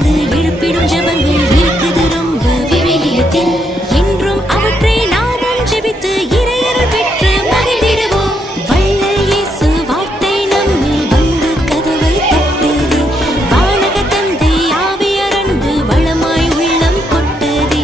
இருந்து எழுப்பிடும் ஜெபங்கள் இருக்குது ரொம்ப விவிலியத்தில். என்றும் அவற்றை நாமும் ஜெபித்து இறையருள் பெற்று மகிழ்ந்திடுவோம். வள்ளல் இயேசு வார்த்தை நம்மில் வந்து கதவை தட்டுதே. வானக தந்தை ஆவியார் அன்பு வளமாய் உள்ளம் கொட்டுதே.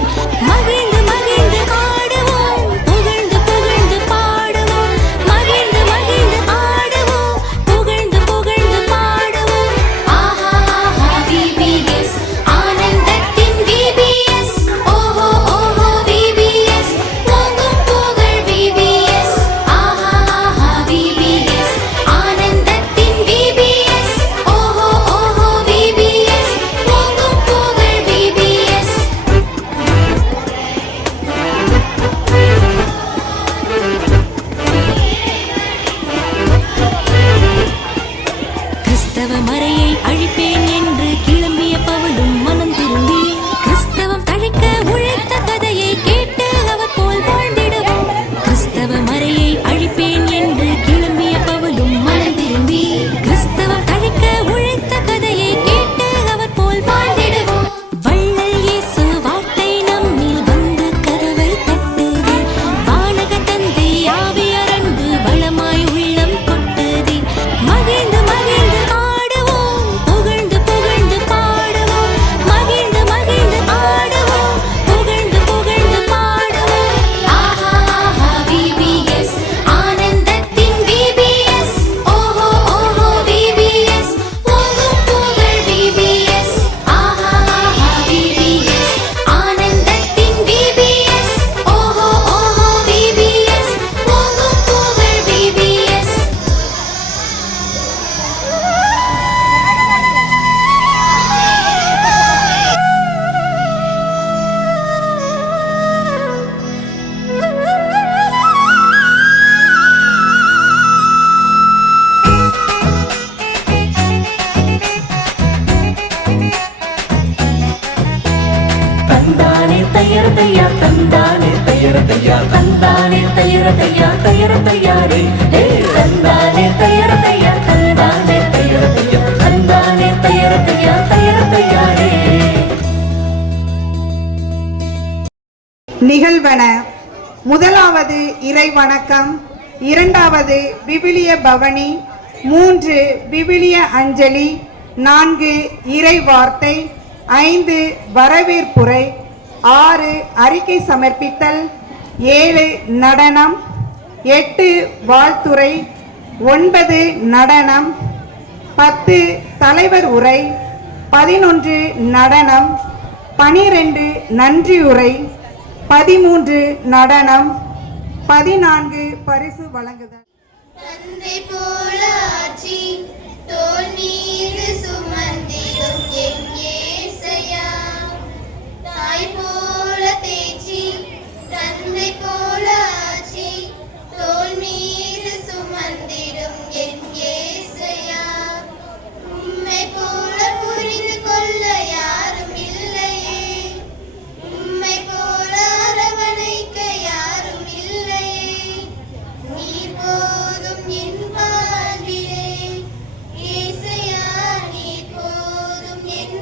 மகிழ்ந்து மகிழ்ந்து ஆடுவோம், புகழ்ந்து புகழ்ந்து பாடுவோம். மகிழ்ந்து மகிழ்ந்து ஆடுவோம், புகழ்ந்து புகழ்ந்து பாடுவோம். ஆஹா ஆஹா VBS, ஆனந்தத்தின் VBS. ஓஹோ ஓஹோ VBS, ஓங்கும் புகழ் VBS. ஆஹா ஆஹா VBS, ஆனந்தத்தின் VBS. ஓஹோ ஓஹோ VBS, ஓங்கும் புகழ் VBS. கிறிஸ்தவ மறையை அழிப்பேன் என்று கிளம்பிய பவுலும் மனம் திரும்பி கிறிஸ்தவம் தழைக்க உழைத்த கதையை கேட்டு அவர் போல் வாழ்ந்திடுவோம். கிறிஸ்தவ மறையை அழிப்பேன் என்று கிளம்பிய பவுலும் மனம் திரும்பி கிறிஸ்தவம் தழைக்க உழைத்த கதையை கேட்டு அவர் போல் வாழ்ந்திடுவோம். வள்ளல் இயேசு வார்த்தை நம்மில் வந்து கதவை தட்டுதே. வானக தந்தை ஆவியார் அன்பு வளமாய் உள்ளம் கொட்டுதே. மகிழ்ந்து மகிழ்ந்து ஆடுவோம், புகழ்ந்து புகழ்ந்து பாடுவோம். மகிழ்ந்து மகிழ்ந்து ஆடுவோம், புகழ்ந்து புகழ்ந்து பாடுவோம். ஆஹா ஆஹா VBS, ஆனந்தத்தின் VBS. ஓஹோ ஓஹோ VBS, ஓங்கும் புகழ் VBS. ஆஹா ஆஹா VBS, ஆனந்தத்தின் VBS. ஓஹோ ஓஹோ VBS, ஓங்கும் புகழ் VBS. தந்தானே தையரதையா தந்தானே தையரதையா தந்தானே தையரதையா தையரதையாரே தந்தானே தையரதையா தந்தானே தையரதையா தந்தானே தையரதையா தையரதையாரே. நிகழ்வன: முதலாவது இறை வணக்கம், இரண்டாவது விவிலிய பவனி, 3 விவிலிய அஞ்சலி, 4 இறை வார்த்தை, 5 வரவேற்புரை, 6 அறிக்கை சமர்ப்பித்தல், 7 நடனம், 8 வாழ்த்துரை, 9 நடனம், 10 தலைவர் உரை, 11 நடனம், 12 நன்றியுரை, 13 நடனம், 14 பரிசு வழங்குதல். தந்தை போல ஆட்சி தோள் மீது சுமந்திடும் என் இயேசையா. தாய் போல தேய்ச்சி தந்தை போல ஆட்சி தோள் மீது சுமந்திடும் என் இயேசையா. உம்மை போல புரிந்து கொள்ள யாரும் இல்லையே, உம்மை போல அரவணைக்க யாரும் இல்லையே. நீர் போதும் என் வாழ்விலே, இயேசையா நீர் போதும் என்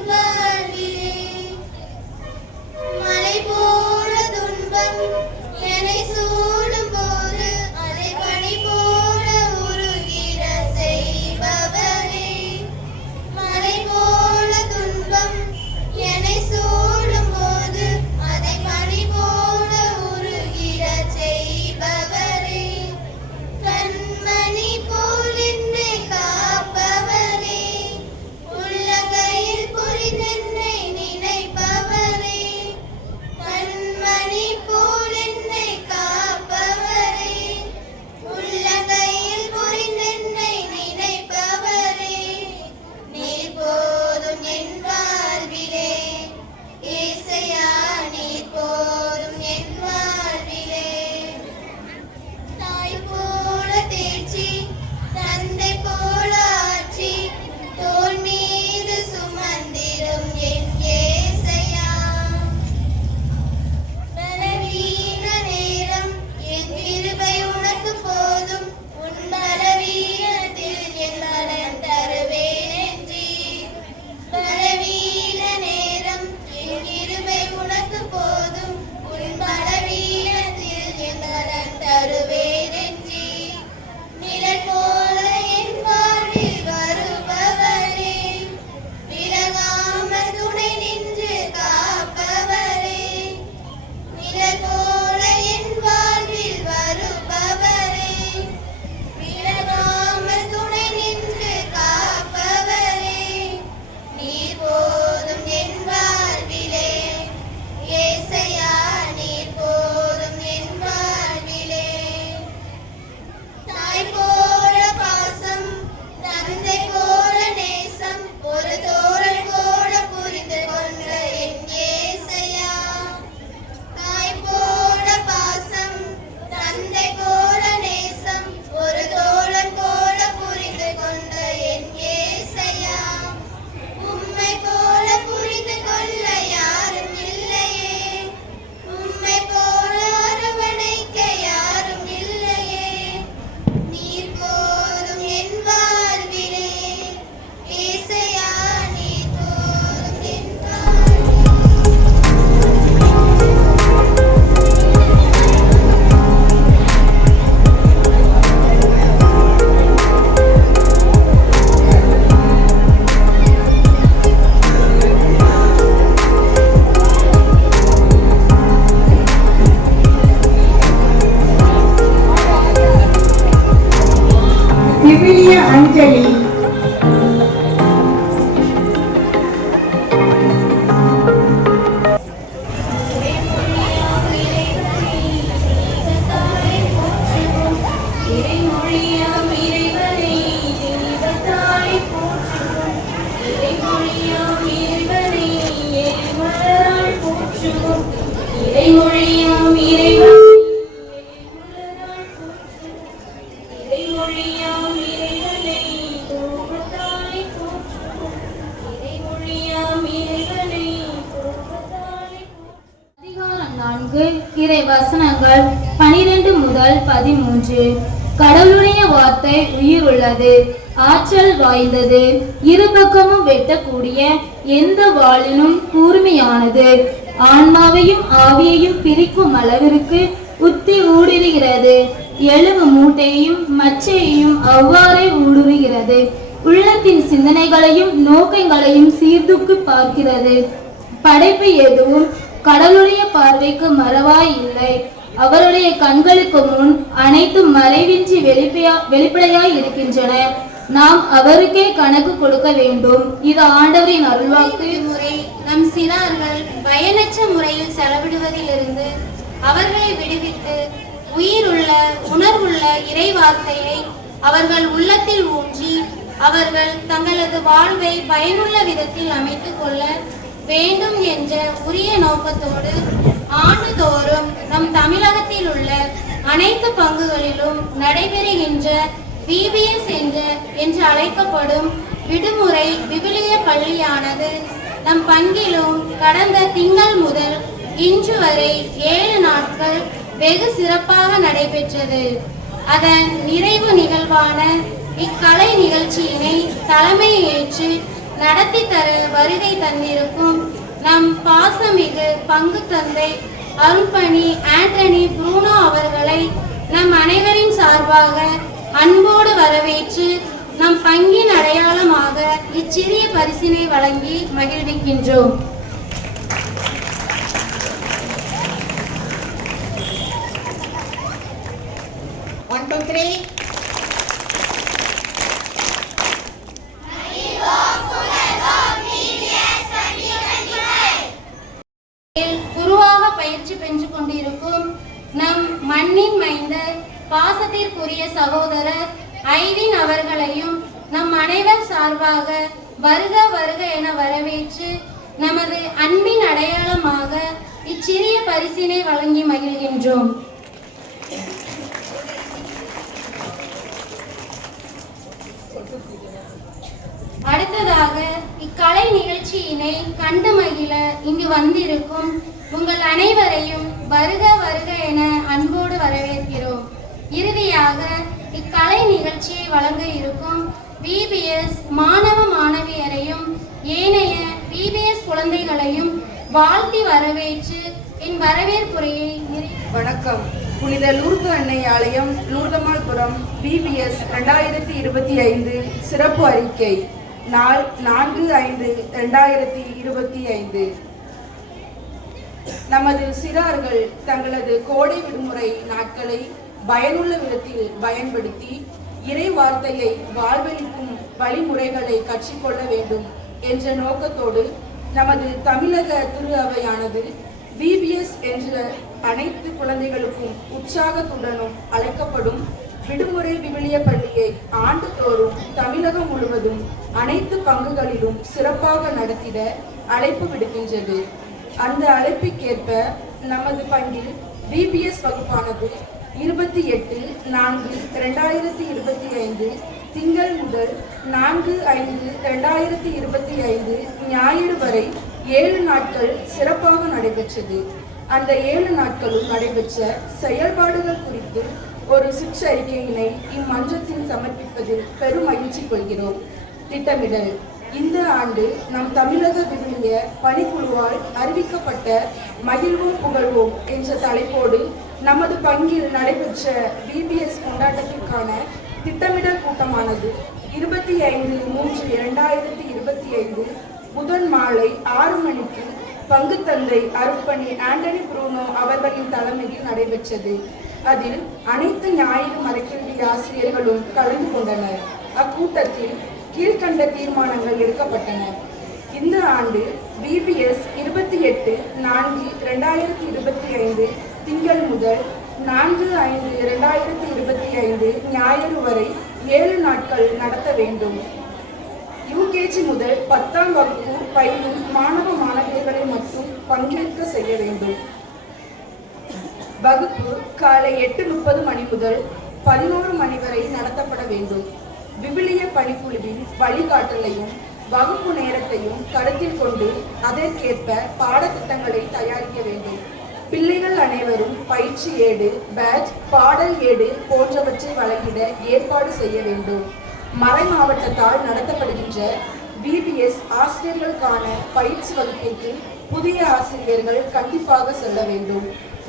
இறைமொழியாம் இறைவன் இறைமொழியாம் இறைவனை தூக்கத்தாலே போற்றுவோம். இறைமொழியாம் இறைவனை தூக்கத்தாலே போற்றுவோம். அதிகாரம் 4 இறை வசனங்கள் 12 முதல் 13. கடவுளுடைய வார்த்தை உயிர் உள்ளது, ஆற்றல் வாய்ந்தது, இருபக்கமும் வெட்டக்கூடிய எந்த வாளினும் கூர்மையானது, ஆன்மாவையும் ஆவியையும் பிரிக்கும் அளவிற்கு உத்தி ஊடுருகிறது, எலும்பு மூட்டையையும் மச்சையையும் அவ்வாறே ஊடுருகிறது, உள்ளத்தின் சிந்தனைகளையும் நோக்கங்களையும் சீர்தூக்கி பார்க்கிறது. படைப்பு எதுவும் கடவுளுடைய பார்வைக்கு மறவாய் இல்லை. அவருடைய கண்களுக்கு முன் அனைத்தும் மறைவின்றி வெளிப்படையாய் இருக்கின்றன. நாம் அவருக்கே கணக்கு கொடுக்க வேண்டும். இது ஆண்டவரின் அருள்வாக்கு. முறை நம் சிறார்கள் பயனற்ற முறையில் செலவிடுவதிலிருந்து அவர்களை விடுவித்து உயிருள்ள உணர்வுள்ள இறை வார்த்தையை அவர்கள் உள்ளத்தில் ஊன்றி அவர்கள் தங்களது வாழ்வை பயனுள்ள விதத்தில் அமைத்துக் கொள்ள வேண்டும் என்ற உரிய நோக்கத்தோடு ஆண்டுதோறும் நம் தமிழகத்தில் உள்ள அனைத்து பங்குகளிலும் நடைபெறுகின்ற VBS என்று அழைக்கப்படும் விடுமுறை விவிலிய பள்ளியானது நம் பங்கிலும் கடந்த திங்கள் முதல் இன்று வரை 7 நாட்கள் வெகு சிறப்பாக நடைபெற்றது. அதன் நிறைவு நிகழ்வான இக்கலை நிகழ்ச்சியினை தலைமையை ஏற்று நடத்தி தர வருகை தந்திருக்கும் நம் பாசமிகு பங்கு தந்தை அருள்பணி ஆண்டனி ப்ரூனோ அவர்களை நம் அனைவரின் சார்பாக அன்போடு வரவேற்று நம் பங்கின் அடையாளமாக இச்சிறிய பரிசினை வழங்கி மகிழ்விக்கின்றோம். குருவாக பயிற்சி பெற்று கொண்டிருக்கும் நம் மண்ணின் மைந்தர் பாசத்திற்குரிய சகோதரர் ஐவின் அவர்களையும் நம் அனைவர் சார்பாக வருக வருக என வரவேற்று நமது அன்பின் அடையாளமாக இச்சிறிய பரிசினை வழங்கி மகிழ்கின்றோம். அடுத்ததாக இக்கலை நிகழ்ச்சியினை கண்டு மகிழ இங்கு வந்திருக்கும் உங்கள் அனைவரையும் வருக வருக என அன்போடு வரவேற்கிறோம். இறுதியாக இக்கலை நிகழ்ச்சியை வழங்க இருக்கும் VBS மாணவ மாணவியரையும் ஏனைய VBS குழந்தைகளையும் வாழ்த்தி வரவேற்று என் வரவேற்புரையை வணக்கம். புனித லூர்து அன்னை ஆலயம் லூர்தமாள்புரம் VBS 2025 சிறப்பு அறிக்கை. நாள் 4/5/2025. நமது சிறார்கள் தங்களது கோடை விடுமுறை நாட்களை பயனுள்ள விதத்தில் பயன்படுத்தி இறை வார்த்தையை வாழ்வளிக்கும் வழிமுறைகளை கற்றுக்கொள்ள வேண்டும் என்ற நோக்கத்தோடு நமது தமிழக திரு அவையானது VBS என்ற அனைத்து குழந்தைகளுக்கும் உற்சாகத்துடனும் அழைக்கப்படும் விடுமுறை விவிலிய பள்ளியை ஆண்டுதோறும் தமிழகம் முழுவதும் அனைத்து பங்குகளிலும் சிறப்பாக நடத்திட அழைப்பு விடுக்கின்றது. அந்த அழைப்புக்கேற்ப நமது பங்கில் VBS வகுப்பானது 28/4/2025 திங்கள் முதல் 4/5/2025 ஞாயிறு வரை 7 நாட்கள் சிறப்பாக நடைபெற்றது. அந்த 7 நாட்களும் நடைபெற்ற செயல்பாடுகள் குறித்து ஒரு சிற்றறிக்கையினை இம்மன்றத்தில் சமர்ப்பிப்பதில் பெரும் மகிழ்ச்சி கொள்கிறோம். திட்டமிடல். இந்த ஆண்டு நம் தமிழக விவிலிய பணிக்குழுவால் அறிவிக்கப்பட்ட மகிழ்வோம் புகழ்வோம் என்ற தலைப்போடு நமது பங்கில் நடைபெற்ற VBS கொண்டாட்டத்திற்கான திட்டமிடல் கூட்டமானது 25/3/2025 புதன் மாலை 6 மணிக்கு பங்கு தந்தை அருட்பணி ஆண்டனி ப்ரூனோ அவர்களின் தலைமையில் நடைபெற்றது. அதில் அனைத்து ஞாயிறு மறைக்கல்வி ஆசிரியர்களும் கலந்து கொண்டனர். அக்கூட்டத்தில் கீழ்கண்ட தீர்மானங்கள் எடுக்கப்பட்டன. இந்த ஆண்டு VBS 28/4/2025 திங்கள் முதல் 4/5/2025 ஞாயிறு வரை 7 நாட்கள் நடத்த வேண்டும். UKG முதல் 10ஆம் வகுப்பு பயிலும் மாணவ மாணவியர்களை மட்டும் பங்கேற்க செய்ய வேண்டும். வகுப்பு காலை 8:30 மணி முதல் 11 மணி வரை நடத்தப்பட வேண்டும். விவிலிய பணிக்குழுவின் வழிகாட்டலையும் வகுப்பு நேரத்தையும் கருத்தில் கொண்டு அதற்கேற்ப பாடத்திட்டங்களை தயாரிக்க வேண்டும். பிள்ளைகள் அனைவரும் பயிற்சி ஏடு, பேட்ச், பாடல் ஏடு போன்றவற்றை வழங்கிட ஏற்பாடு செய்ய வேண்டும். மறை மாவட்டத்தால் நடத்தப்படுகின்ற VBS ஆசிரியர்களுக்கான பயிற்சி வகுப்பிற்கு புதிய ஆசிரியர்கள் கண்டிப்பாக செல்ல வேண்டும்.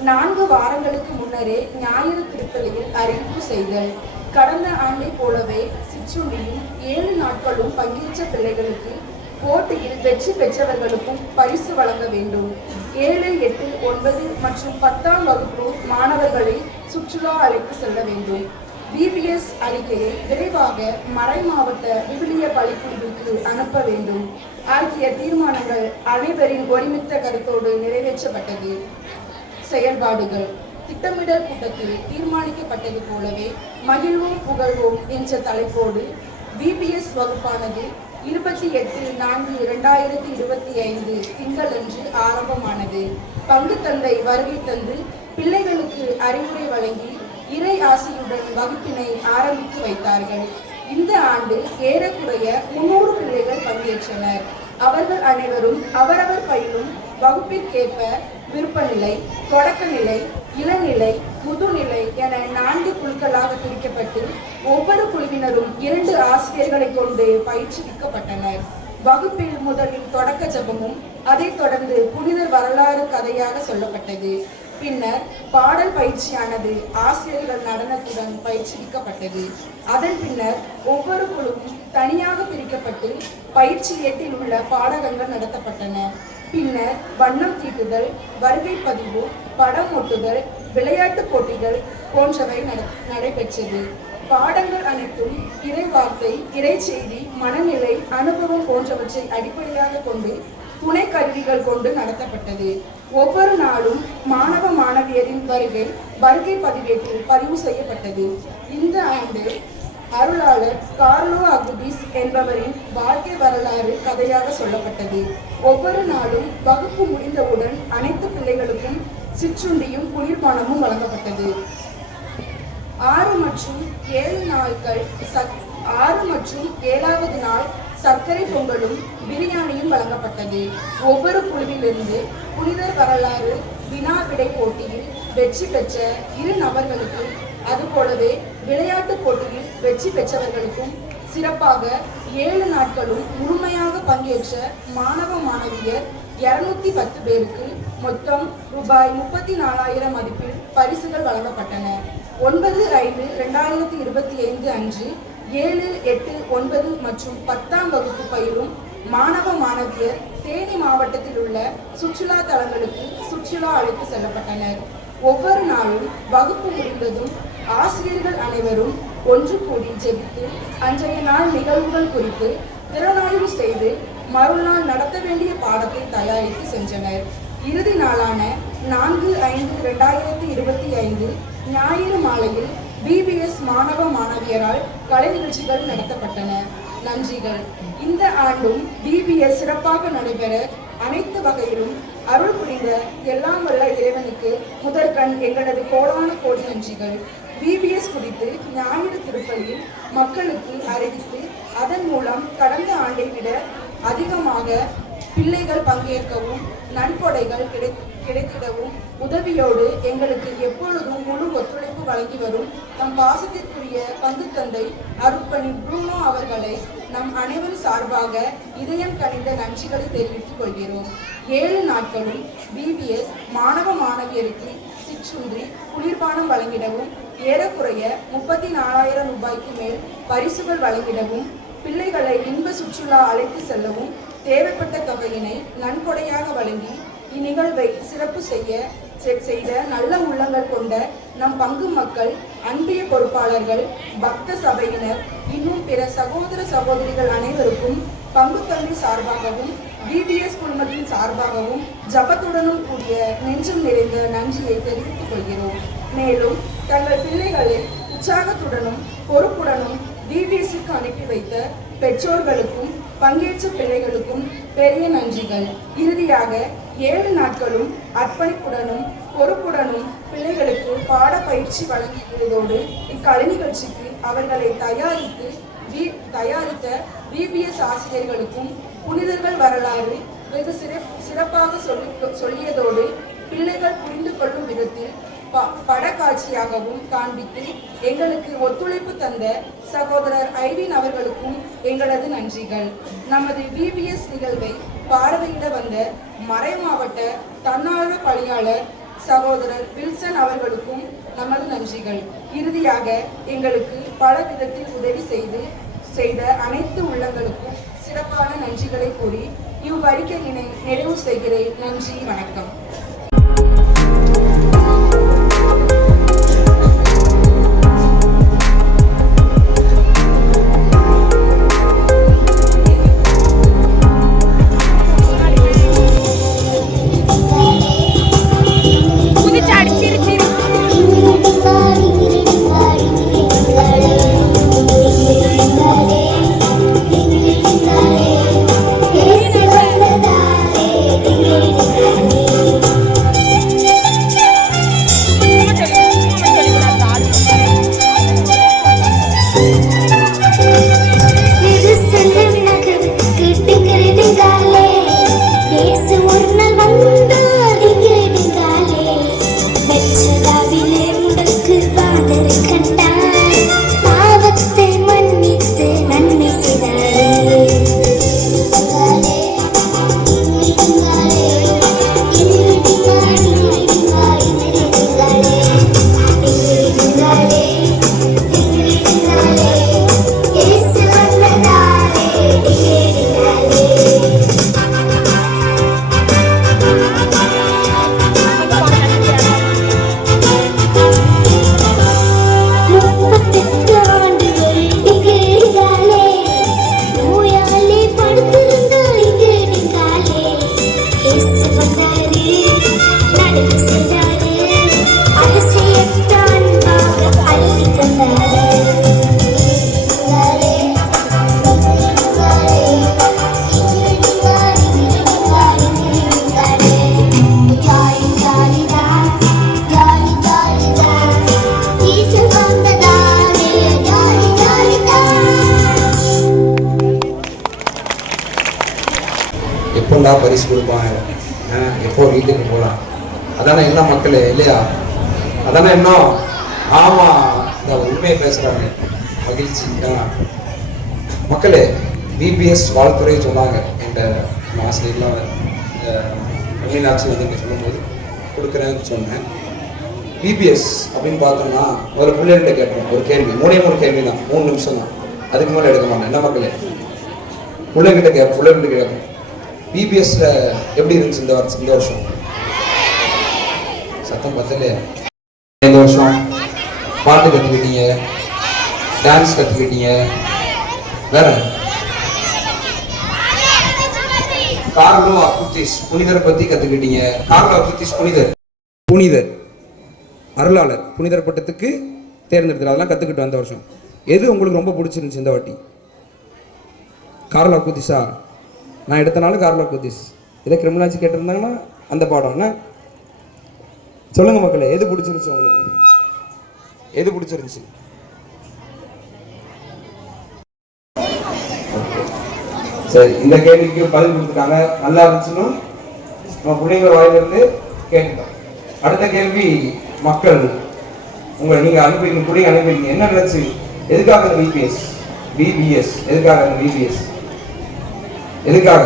4 வாரங்களுக்கு முன்னரே ஞாயிறு திருப்பலியில் அறிவிப்பு செய்தல். கடந்த ஆண்டை போலவே சிற்றுண்டியும் 7 நாட்களும் பங்கேற்ற பிள்ளைகளுக்கு போட்டியில் வெற்றி பெற்றவர்களுக்கும் பரிசு வழங்க வேண்டும். 7, 8, 9 மற்றும் 10ஆம் வகுப்பு மாணவர்களை சுற்றுலா அழைத்து செல்ல வேண்டும். VBS அறிக்கையை விரைவாக மறை மாவட்ட விவிலிய பள்ளிக்குழுவிற்கு அனுப்ப வேண்டும் ஆகிய தீர்மானங்கள் அனைவரின் ஒருமித்த கருத்தோடு நிறைவேற்றப்பட்டது. செயல்பாடுகள் திட்டமிடல் கூட்டத்தில் தீர்மானிக்கப்பட்டது போலவே மகிழ்வோம் புகழ்வோம் என்ற தலைப்போடு VBS வகுப்பானது 28/4/2025 திங்களன்று ஆரம்பமானது. பங்கு தந்தை வருகை தந்து பிள்ளைகளுக்கு அறிவுரை வழங்கி இறை ஆசியுடன் வகுப்பினை ஆரம்பித்து வைத்தார்கள். இந்த ஆண்டு ஏறக்குறைய 300 பிள்ளைகள் பங்கேற்றனர். அவர்கள் அனைவரும் அவரவர் பயிலும் வகுப்பிற்கேற்ப விருப்பநிலை, தொடக்கநிலை, இளநிலை, முதுநிலை என 4 குழுக்களாக பிரிக்கப்பட்டு ஒவ்வொரு குழுவினரும் 2 ஆசிரியர்களை கொண்டு பயிற்றுவிக்கப்பட்டனர். வகுப்பில் முதலில் தொடக்க ஜெபமும் அதைத் தொடர்ந்து புனிதர் வரலாறு கதையாக சொல்லப்பட்டது. பின்னர் பாடல் பயிற்சியானது ஆசிரியர்கள் நடனத்துடன் பயிற்சிவிக்கப்பட்டது. அதன் பின்னர் ஒவ்வொரு குழுவும் தனியாக பிரிக்கப்பட்டு பயிற்சி ஏட்டில் உள்ள பாடகங்கள் நடத்தப்பட்டன. பின்னர் வண்ணம் தீட்டுதல், வருகை பதிவு, படம் ஒட்டுதல், விளையாட்டு போட்டிகள் போன்றவை நடைபெற்றது. பாடங்கள் அனைத்தும் இறைவார்த்தை, இறைச்செய்தி, மனநிலை, அனுபவம் போன்றவற்றை அடிப்படையாக கொண்டு துணை கருவிகள் கொண்டு நடத்தப்பட்டது. ஒவ்வொரு நாளும் மாணவ மாணவியரின் வருகை பதிவேட்டில் பதிவு செய்யப்பட்டது. இந்த ஆண்டு அருளாளர் கார்லோ அகுடிஸ் என்பவரின் வாழ்க்கை வரலாறு கதையாக சொல்லப்பட்டது. ஒவ்வொரு நாளும் வகுப்பு முடிந்தவுடன் அனைத்து பிள்ளைகளுக்கும் சிற்றுண்டியும் குளிர்பானமும் வழங்கப்பட்டது. 6 மற்றும் 7 நாட்கள் 6 மற்றும் 7வது நாள் சர்க்கரை பொங்கலும் பிரியாணியும் வழங்கப்பட்டது. ஒவ்வொரு குழுவிலிருந்து புனிதர் வரலாறு வினா விடை போட்டியில் வெற்றி பெற்ற 2 நபர்களுக்கு, அதுபோலவே விளையாட்டு போட்டியில் வெற்றி பெற்றவர்களுக்கும் சிறப்பாக 7 நாட்களும் முழுமையாக பங்கேற்ற மாணவ மாணவியர் 210 பேருக்கு மொத்தம் ரூபாய் 34,000 மதிப்பில் பரிசுகள் வழங்கப்பட்டன. 9/5/2025 அன்று 7, 8, 9 மற்றும் 10ஆம் வகுப்பு பயிலும் மாணவ மாணவியர் தேனி மாவட்டத்தில் உள்ள சுற்றுலா தலங்களுக்கு சுற்றுலா அழைத்து செல்லப்பட்டனர். ஒவ்வொரு நாளும் வகுப்பு முடிந்ததும் ஆசிரியர்கள் அனைவரும் ஒன்று கூடி ஜெபித்து அன்றைய நாள் நிகழ்வுகள் குறித்து திறனாய்வு செய்து மறுநாள் நடத்த வேண்டிய பாடத்தை தயாரித்து சென்றனர். இறுதி நாளான 4/5/2025 ஞாயிறு மாலையில் VBS மாணவ மாணவியரால் கலை நிகழ்ச்சிகள் நடத்தப்பட்டன. நன்றிகள். இந்த ஆண்டும் VBS சிறப்பாக நடைபெற அனைத்து வகையிலும் அருள் புரிந்த எல்லாம் வல்ல இறைவனுக்கு முதற்கண் எங்களது கோடான கோடி நன்றிகள். VBS குறித்து ஞாயிறு திருப்பலியில் மக்களுக்கு அறிவித்து அதன் மூலம் கடந்த ஆண்டை விட அதிகமாக பிள்ளைகள் பங்கேற்கவும் நன்கொடைகள் கிடைத்திடவும் உதவியோடு எங்களுக்கு எப்பொழுதும் முழு ஒத்துழைப்பு வழங்கி வரும் நம் பாசத்திற்குரிய பங்கு தந்தை அருட்பணி ப்ரூனோ அவர்களை நம் அனைவரும் சார்பாக இதயம் கனிந்த நன்றிகளை தெரிவித்துக் கொள்கிறோம். 7 நாட்களும் VBS மாணவ மாணவியருக்கு சிற்றுண்டி குளிர்பானம் வழங்கிடவும் ஏறக்குறைய 34,000 ரூபாய்க்கு மேல் பரிசுகள் வழங்கிடவும் பிள்ளைகளை இன்ப சுற்றுலா அழைத்து செல்லவும் தேவைப்பட்ட தொகையினை நன்கொடையாக வழங்கி இந்நிகழ்வை சிறப்பு செய்த நல்ல உள்ளங்கள் கொண்ட நம் பங்கு மக்கள், அன்பிய பொறுப்பாளர்கள், பக்த சபையினர், இன்னும் பிற சகோதர சகோதரிகள் அனைவருக்கும் பங்கு தந்தை சார்பாகவும் VBS குழுமத்தின் சார்பாகவும் ஜபத்துடனும் கூடிய நெஞ்சம் நிறைந்த நன்றியை தெரிவித்துக் கொள்கிறோம். மேலும் தங்கள் பிள்ளைகளை உற்சாகத்துடனும் பொறுப்புடனும் VBSக்கு அனுப்பி வைத்த பெற்றோர்களுக்கும் பங்கேற்ற பிள்ளைகளுக்கும் பெரிய நன்றிகள். இறுதியாக 7 நாட்களும் அர்ப்பணிப்புடனும் பொறுப்புடனும் பிள்ளைகளுக்கு பாட பயிற்சி வழங்கியதோடு இக்கலை நிகழ்ச்சிக்கு அவர்களை தயாரித்த VBS ஆசிரியர்களுக்கும் புனிதர்கள் வரலாறு வெகு சிறப்பாக சொல்லியதோடு பிள்ளைகள் புரிந்து கொள்ளும் விதத்தில் படக்காட்சியாகவும் காண்பித்து எங்களுக்கு ஒத்துழைப்பு தந்த சகோதரர் ஐவின் அவர்களுக்கும் எங்களது நன்றிகள். நமது VBS நிகழ்வை பார்வையிட வந்த மறைமாவட்ட தன்னார்வ பணியாளர் சகோதரர் வில்சன் அவர்களுக்கும் நமது நன்றிகள். இறுதியாக எங்களுக்கு பல விதத்தில் உதவி செய்த அனைத்து உள்ளங்களுக்கும் சிறப்பான நன்றிகளை கூறி இவ்வறிக்கையினை நிறைவு செய்கிறேன். நன்றி, வணக்கம். எப்போண்டா பரிசு கொடுப்பாங்க, எப்போ வீட்டுக்கு போகலாம், அதானே என்ன மக்களே இல்லையா? அதானே இன்னும் ஆமாம், இந்த உண்மையை பேசுகிறாங்க, மகிழ்ச்சி. மக்களே, VBS வாழ்த்துறை சொன்னாங்க. என்ற ஆசிரியர்லாம் மீனாட்சி வந்து இங்கே சொல்லும்போது கொடுக்குறேன்னு சொன்னேன். VBS அப்படின்னு பார்த்தோம்னா முதல்ல பிள்ளைகிட்ட கேட்போம் ஒரு கேள்வி, 3 கேள்வி தான், 3 நிமிஷம் தான், அதுக்கு மேலே எடுக்க மாட்டேன். என்ன மக்களே, பிள்ளைகிட்ட கேட்போம் VBSல எப்படி இருந்துச்சு இந்த வருஷம்? சத்தம் பத்தலையே. இந்த வருஷம் பாட்டு கற்றுக்கிட்டீங்க, டான்ஸ் கற்றுக்கிட்டீங்க, வேற கார்லோ அக்குத்திஸ் புனிதரை பற்றி கற்றுக்கிட்டீங்க. கார்லோ அக்குத்திஸ் புனிதர் அருளாளர், புனிதர் பட்டத்துக்கு தேர்ந்தெடுத்து அதெல்லாம் கற்றுக்கிட்டோம் அந்த வருஷம். எது உங்களுக்கு ரொம்ப பிடிச்சிருந்துச்சு இந்த வாட்டி? கார்லோ அக்குத்திஸா? நான் எடுத்தனாலும் கார்லோ அக்குத்திஸ். இதை கிரிமினாச்சி கேட்டிருந்தாங்கன்னா அந்த பாடம் என்ன சொல்லுங்க மக்களே, எது பிடிச்சிருந்துச்சு உங்களுக்கு? எது பிடிச்சிருந்துச்சு? சரி, இந்த கேள்விக்கு பதில் கொடுத்துட்டாங்க. நல்லா இருந்துச்சுன்னு நம்ம பிள்ளைங்க வாயிலிருந்து கேட்டுட்டோம். அடுத்த கேள்வி, மக்கள் நீங்க அனுப்பிங்க, பிள்ளைங்க அனுப்பிங்க, என்ன நினைச்சு எதுக்காக VBS எதுக்காக VBS எதுக்காக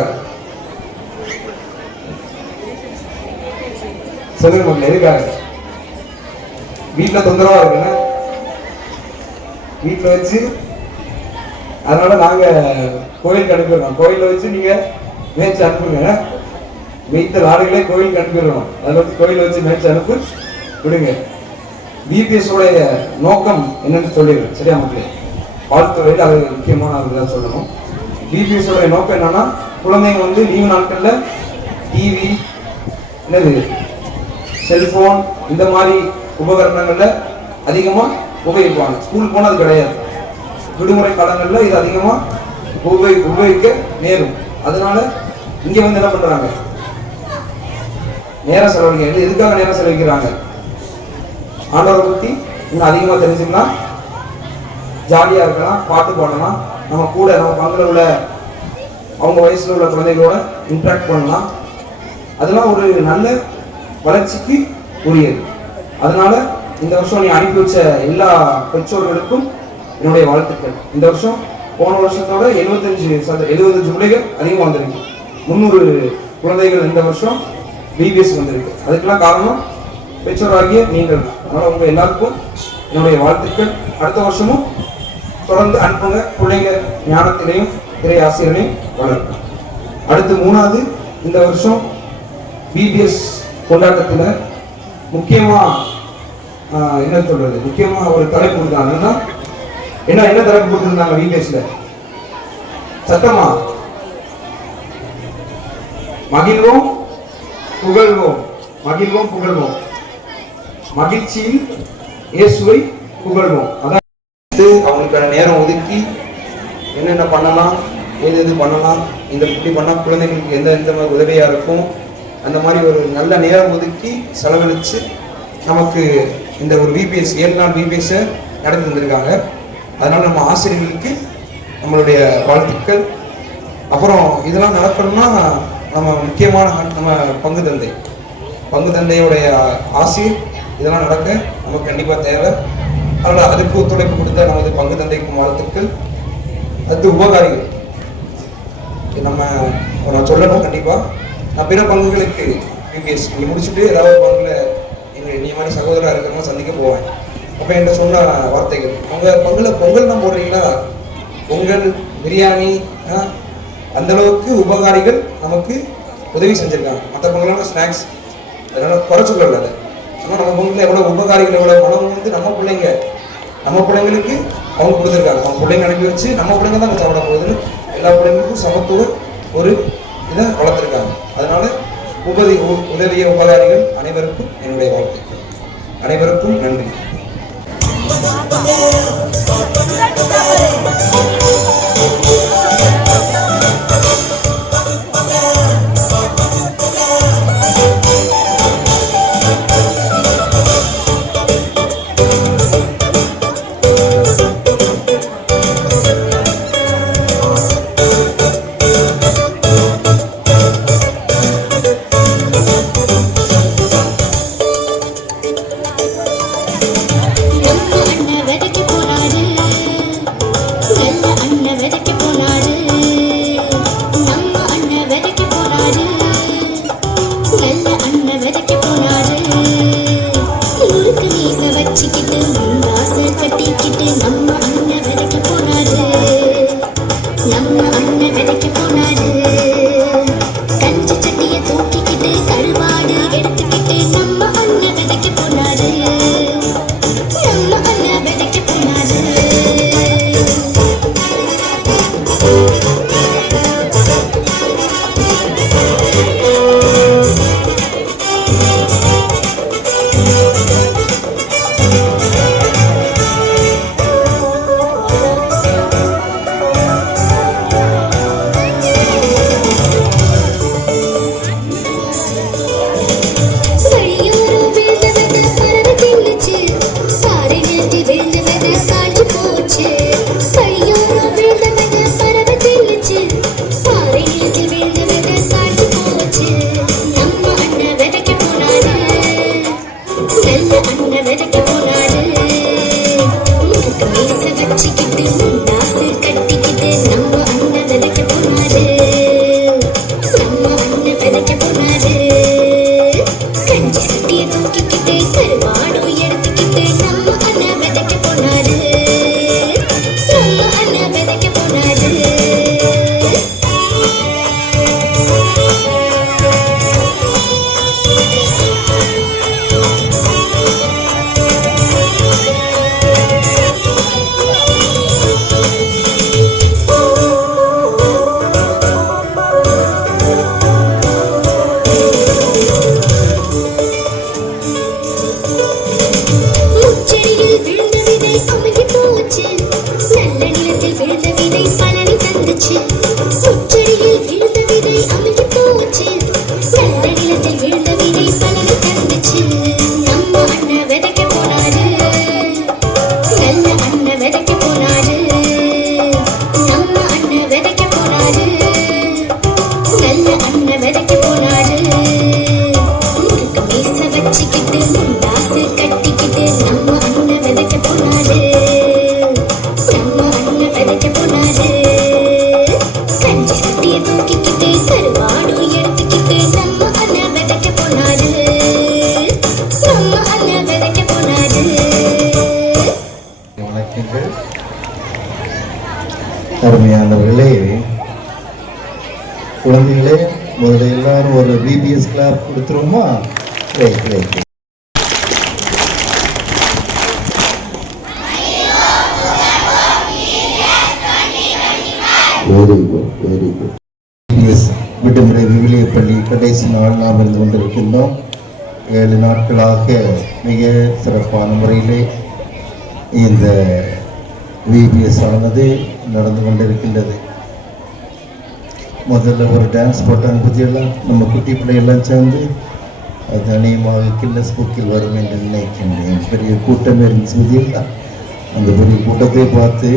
சொல்லுங்க மக்கள், எதுக்காக? வீட்டுல தொந்தரவா இருக்குன்னா வீட்டுல வச்சு, அதனால நாங்க கோயிலுக்கு அனுப்பிடுறோம். கோயில வச்சு நீங்க மேய்ச்சி அனுப்புங்க. மேய்த்த நாடுகளே கோயிலுக்கு அனுப்பிடுறோம். அதை வந்து கோயில வச்சு மேய்ச்சி அனுப்பி விடுங்க. VBS உடைய நோக்கம் என்னன்னு சொல்லிடுறேன், சரியா மக்களே? வாழ்த்துறையில் அது முக்கியமான அதுதான் சொல்லணும். VBS உடைய நோக்கம் என்னன்னா, குழந்தைங்க வந்து லீவு நாட்கள்ல டிவி, என்னது செல்போன், இந்த மாதிரி உபகரணங்கள்ல அதிகமா உபயோகிப்பாங்க. ஸ்கூல் போனது கிடையாது. விடுமுறை காலங்கள்ல இது அதிகமா உபயோகிக்க நேரும். அதனால இங்க வந்து என்ன பண்றாங்க, நேரம் செலவழிக்க. எதுக்காக நேரம் செலவழிக்கிறாங்க? ஆண்டவரை பத்தி இன்னும் அதிகமா தெரிஞ்சுக்கலாம், ஜாலியா இருக்கலாம், பாட்டு பாடலாம், நம்ம கூட நம்ம பங்குல உள்ள அவங்க வயசுல உள்ள குழந்தைகளோட இன்ட்ராக்ட் பண்ணலாம். அதெல்லாம் ஒரு நல்ல வளர்ச்சிக்கு உரியது. அதனால இந்த வருஷம் நீ அனுப்பி வச்ச எல்லா பெற்றோர்களுக்கும் என்னுடைய வாழ்த்துக்கள். இந்த வருஷம் போன வருஷத்தோட 75 பிள்ளைகள் அதிகமாக வந்திருக்கு. 300 குழந்தைகள் இந்த வருஷம் பிபிஎஸ் வந்திருக்கு. அதுக்கெல்லாம் காரணம் பெற்றோராகிய நீங்கள். அதனால உங்க எல்லாருக்கும் என்னுடைய வாழ்த்துக்கள். அடுத்த வருஷமும் தொடர்ந்து அனுப்புங்க. பிள்ளைங்க ஞானத்திலையும் திரை ஆசிரியரையும் வளர்க்கும். அடுத்து 3வது, இந்த வருஷம் பிபிஎஸ் கொண்டாட்டத்தில் முக்கியமா என்ன சொல்றது, முக்கியமா ஒரு தலைப்பு கொடுத்தாங்கன்னா என்ன தலைப்பு கொடுத்திருந்தாங்க பிபிஎஸ்ல? சத்தமா மகிழ்வோம் புகழ்வோம், மகிழ்வோம் புகழ்வோம், மகிழ்ச்சியில் இயேசுவை புகழ்வோம். அதான் அவங்களுக்கான நேரம் ஒதுக்கி என்னென்ன பண்ணலாம், எது பண்ணலாம், இந்த இப்படி பண்ணால் குழந்தைங்களுக்கு எந்த மாதிரி உதவியா இருக்கும், அந்த மாதிரி ஒரு நல்ல நேரம் ஒதுக்கி செலவழித்து நமக்கு இந்த ஒரு பிபிஎஸ் 7 நாள் பிபிஎஸ்ஸை நடத்தி தந்திருக்காங்க. அதனால நம்ம ஆசிரியர்களுக்கு நம்மளுடைய வாழ்த்துக்கள். அப்புறம் இதெல்லாம் நடக்கணும்னா நம்ம முக்கியமான நம்ம பங்கு தந்தையோடைய ஆசிரியர் இதெல்லாம் நடக்க நமக்கு கண்டிப்பாக தேவை. அதனால் அதுக்கு ஒத்துழைப்பு கொடுத்த நமது பங்கு தந்தைக்கும் வாழ்த்துக்கள். அது உபகாரிகள் நான் சொல்லணும். கண்டிப்பாக நான் பிற பங்குகளுக்கு பிபிஎஸ் இங்கே முடிச்சுட்டு ஏதாவது பங்குல எங்கள் நீ மாதிரி சகோதரராக இருக்கிறவங்க சந்திக்க போவேன். அப்போ என்கிட்ட சொன்ன வார்த்தைகள், உங்கள் பங்குல பொங்கல் தான் போடுறீங்களா, பொங்கல் பிரியாணி அந்தளவுக்கு உபகாரிகள் நமக்கு உதவி செஞ்சுருக்காங்க. மற்ற பொங்கலான ஸ்நாக்ஸ், அதனால் குறை சொல்லல. அதை ஆனால் நம்ம பொங்கலில் எவ்வளோ உபகாரிகள், எவ்வளோ மனம் வந்து நம்ம பிள்ளைங்களுக்கு அவங்க கொடுத்துருக்காங்க. அவங்க பிள்ளைங்க அனுப்பி வச்சு நம்ம பிள்ளைங்க தான் சாப்பிட போகுதுன்னு எல்லா பிள்ளைங்களுக்கும் சமத்துவ ஒரு இதை வளர்த்துருக்காங்க. அதனால உதவிய உபகாரிகள் அனைவருக்கும் என்னுடைய வாழ்த்துக்கள். அனைவருக்கும் நன்றி. வெள்ளி ஒரு பிபிஎஸ் கிளாப் கொடுத்துருவோமா? Right right. Very good very good. VBS விடுமுறை விவிலிய பள்ளி கடைசி நாள் நாம் இருந்து கொண்டிருக்கின்றோம். 7 நாட்களாக மிக சிறப்பான முறையிலே இந்த விபிஎஸ் ஆனது நடந்து கொண்டிருக்கின்றது. முதல்ல ஒரு டான்ஸ் போட்டாங்க பற்றியெல்லாம் நம்ம குட்டி பிள்ளையெல்லாம் சேர்ந்து, அது அநேகமாக கின்னஸ் புக்கில் வரும் என்று நினைக்கின்றேன். பெரிய கூட்டமே இருந்துச்சு பற்றியெல்லாம். அந்த பெரிய கூட்டத்தை பார்த்து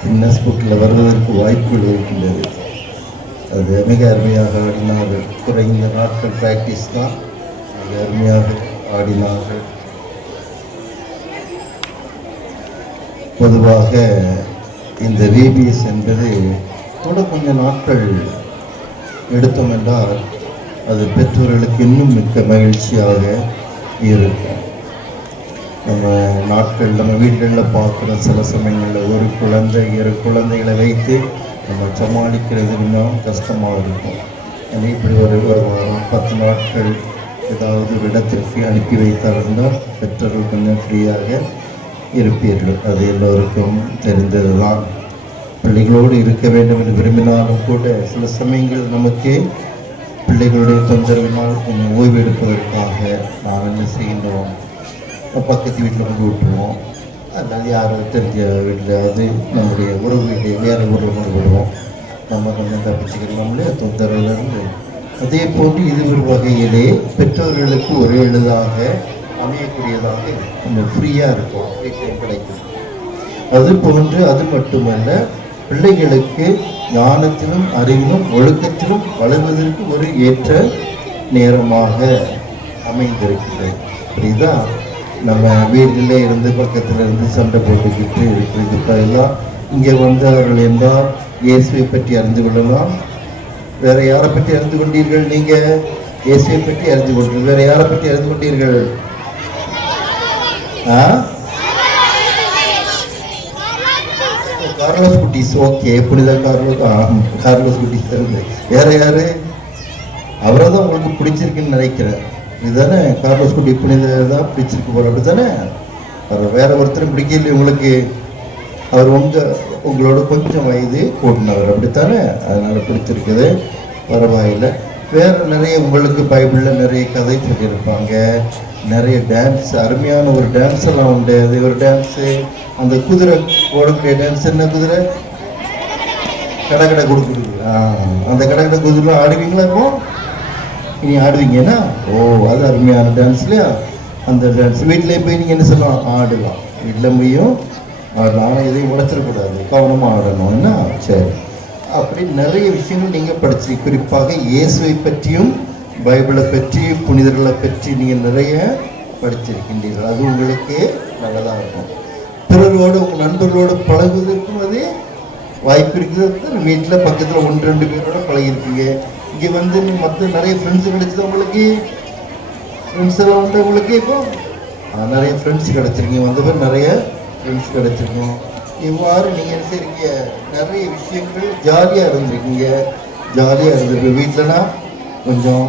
கின்னஸ் புக்கில் வருவதற்கு வாய்ப்புகள் இருக்கின்றது. அது மிக அருமையாக ஆடினார்கள். குறைந்த நாட்கள் ப்ராக்டிஸ் தான், மிக அருமையாக ஆடினார்கள். பொதுவாக இந்த விபிஎஸ் என்பது கூட கொஞ்சம் நாட்கள் எடுத்தோம் என்றால் அது பெற்றோர்களுக்கு இன்னும் மிக்க மகிழ்ச்சியாக இருக்கும். நம்ம நாட்கள் நம்ம வீடுகளில் பார்க்குற சில சமயங்களில் ஒரு குழந்தை 2 குழந்தைகளை வைத்து நம்ம சமாளிக்கிறது இன்னும் கஷ்டமாக இருக்கும். இப்படி ஒரு வாரம் 10 நாட்கள் ஏதாவது ஒரு இடத்திற்கு அனுப்பி வைத்தார்கள் பெற்றோர்கள் கொஞ்சம் ஃப்ரீயாக இருப்பீர்கள். அது எல்லோருக்கும் தெரிந்தது தான். பிள்ளைகளோடு இருக்க வேண்டும் என்று விரும்பினாலும் கூட சில சமயங்கள் நமக்கு பிள்ளைகளுடைய தொந்தரவினால் கொஞ்சம் ஓய்வு எடுப்பதற்காக நாம் என்ன செய்கின்றோம், பக்கத்து வீட்டில் கொண்டு விட்டுருவோம், அல்லது யாரோ தெரிஞ்ச வீட்டில் நம்முடைய உறவு வீட்டை வேறு ஊரில் கொண்டு விடுவோம். நம்ம கொஞ்சம் தப்பிச்சுக்கிறோம்ல தொந்தரவுலேருந்து. அதே போன்று இது ஒரு வகையிலே பெற்றோர்களுக்கு ஒரே எளிதாக அமையக்கூடியதாக நம்ம ஃப்ரீயாக இருக்கும், ஃப்ரீ டைம் கிடைக்கும். அது போன்று அது மட்டுமல்ல, பிள்ளைகளுக்கு ஞானத்திலும் அறிவிலும் ஒழுக்கத்திலும் வளர்வதற்கு ஒரு ஏற்ற நேரமாக அமைந்திருக்கிறது. அப்படிதான் நம்ம வீட்டிலே இருந்து பக்கத்தில் இருந்து சண்டை போட்டுக்கிட்டு இருக்கிறதுக்கு எல்லாம் இங்கே வந்தவர்கள் என்றால் இயேசுவை பற்றி அறிந்து கொள்ளலாம். வேற யாரை பற்றி அறிந்து கொண்டீர்கள்? நீங்கள் இயேசுவை பற்றி அறிந்து கொண்டீர்கள். வேற யாரை பற்றி அறிந்து கொண்டீர்கள்? கார்லோஸ் குட்டீஸ். ஓகே, எப்படிதான் கார்லோஸ் குட்டீஸ் இருந்து வேற யாரு? அவரை தான் உங்களுக்கு பிடிச்சிருக்குன்னு நினைக்கிறேன். இதுதானே கார்லோஸ் குட்டி புனிதான் பிடிச்சிருக்கு போல, அப்படித்தானே? வேற ஒருத்தரும் பிடிக்கல உங்களுக்கு. அவர் உங்களோட கொஞ்சம் வயது கூட்டினவர், அப்படித்தானே? அதனால பிடிச்சிருக்குது, பரவாயில்லை. வேற நிறைய உங்களுக்கு பைபிளில் நிறைய கதை சொல்லியிருப்பாங்க, நிறைய டான்ஸ், அருமையான ஒரு டான்ஸ் எல்லாம் உண்டு. அது ஒரு டான்ஸு, அந்த குதிரை ஓடக்கூடிய டான்ஸ். என்ன குதிரை? கடை கொடுக்குறது. அந்த கடை குதிரை ஆடுவீங்களா? இப்போ இனி ஆடுவீங்கன்னா அது அருமையான டான்ஸ் இல்லையா? அந்த டான்ஸ் வீட்டிலே போய் நீங்கள் என்ன சொல்லலாம், ஆடலாம். வீட்டில் போயும் ஆடலாம். ஆனால் இதையும் உடைச்சிடக்கூடாது, கவனமாக ஆடணும். என்ன சரி, அப்படி நிறைய விஷயங்கள் நீங்கள் படிச்சு, குறிப்பாக இயேசுவை பற்றியும் பைபிளை பற்றி புனிதர்களை பற்றி நீங்கள் நிறைய படிச்சிருக்கின்றீர்கள். அது உங்களுக்கு நல்லதாக இருக்கும். பிறரோடு உங்கள் நண்பர்களோடு பழகுவதற்கும் அது வாய்ப்பு இருக்குது. வீட்டில் பக்கத்தில் 1-2 பேரோட பழகிருப்பீங்க. இங்கே வந்து மற்ற நிறைய ஃப்ரெண்ட்ஸ் கிடைச்சது உங்களுக்கு. ஃப்ரெண்ட்ஸ் எல்லாம் வந்து உங்களுக்கு இப்போ நிறைய ஃப்ரெண்ட்ஸ் கிடைச்சிருக்கீங்க. வந்த பேர் நிறைய ஃப்ரெண்ட்ஸ் கிடைச்சிருக்கோம். இவ்வாறு நீங்கள் என்ன செய்றீங்க, நிறைய விஷயங்கள் ஜாலியாக இருந்திருக்கீங்க. ஜாலியாக இருந்திருக்கு. வீட்டிலனா கொஞ்சம்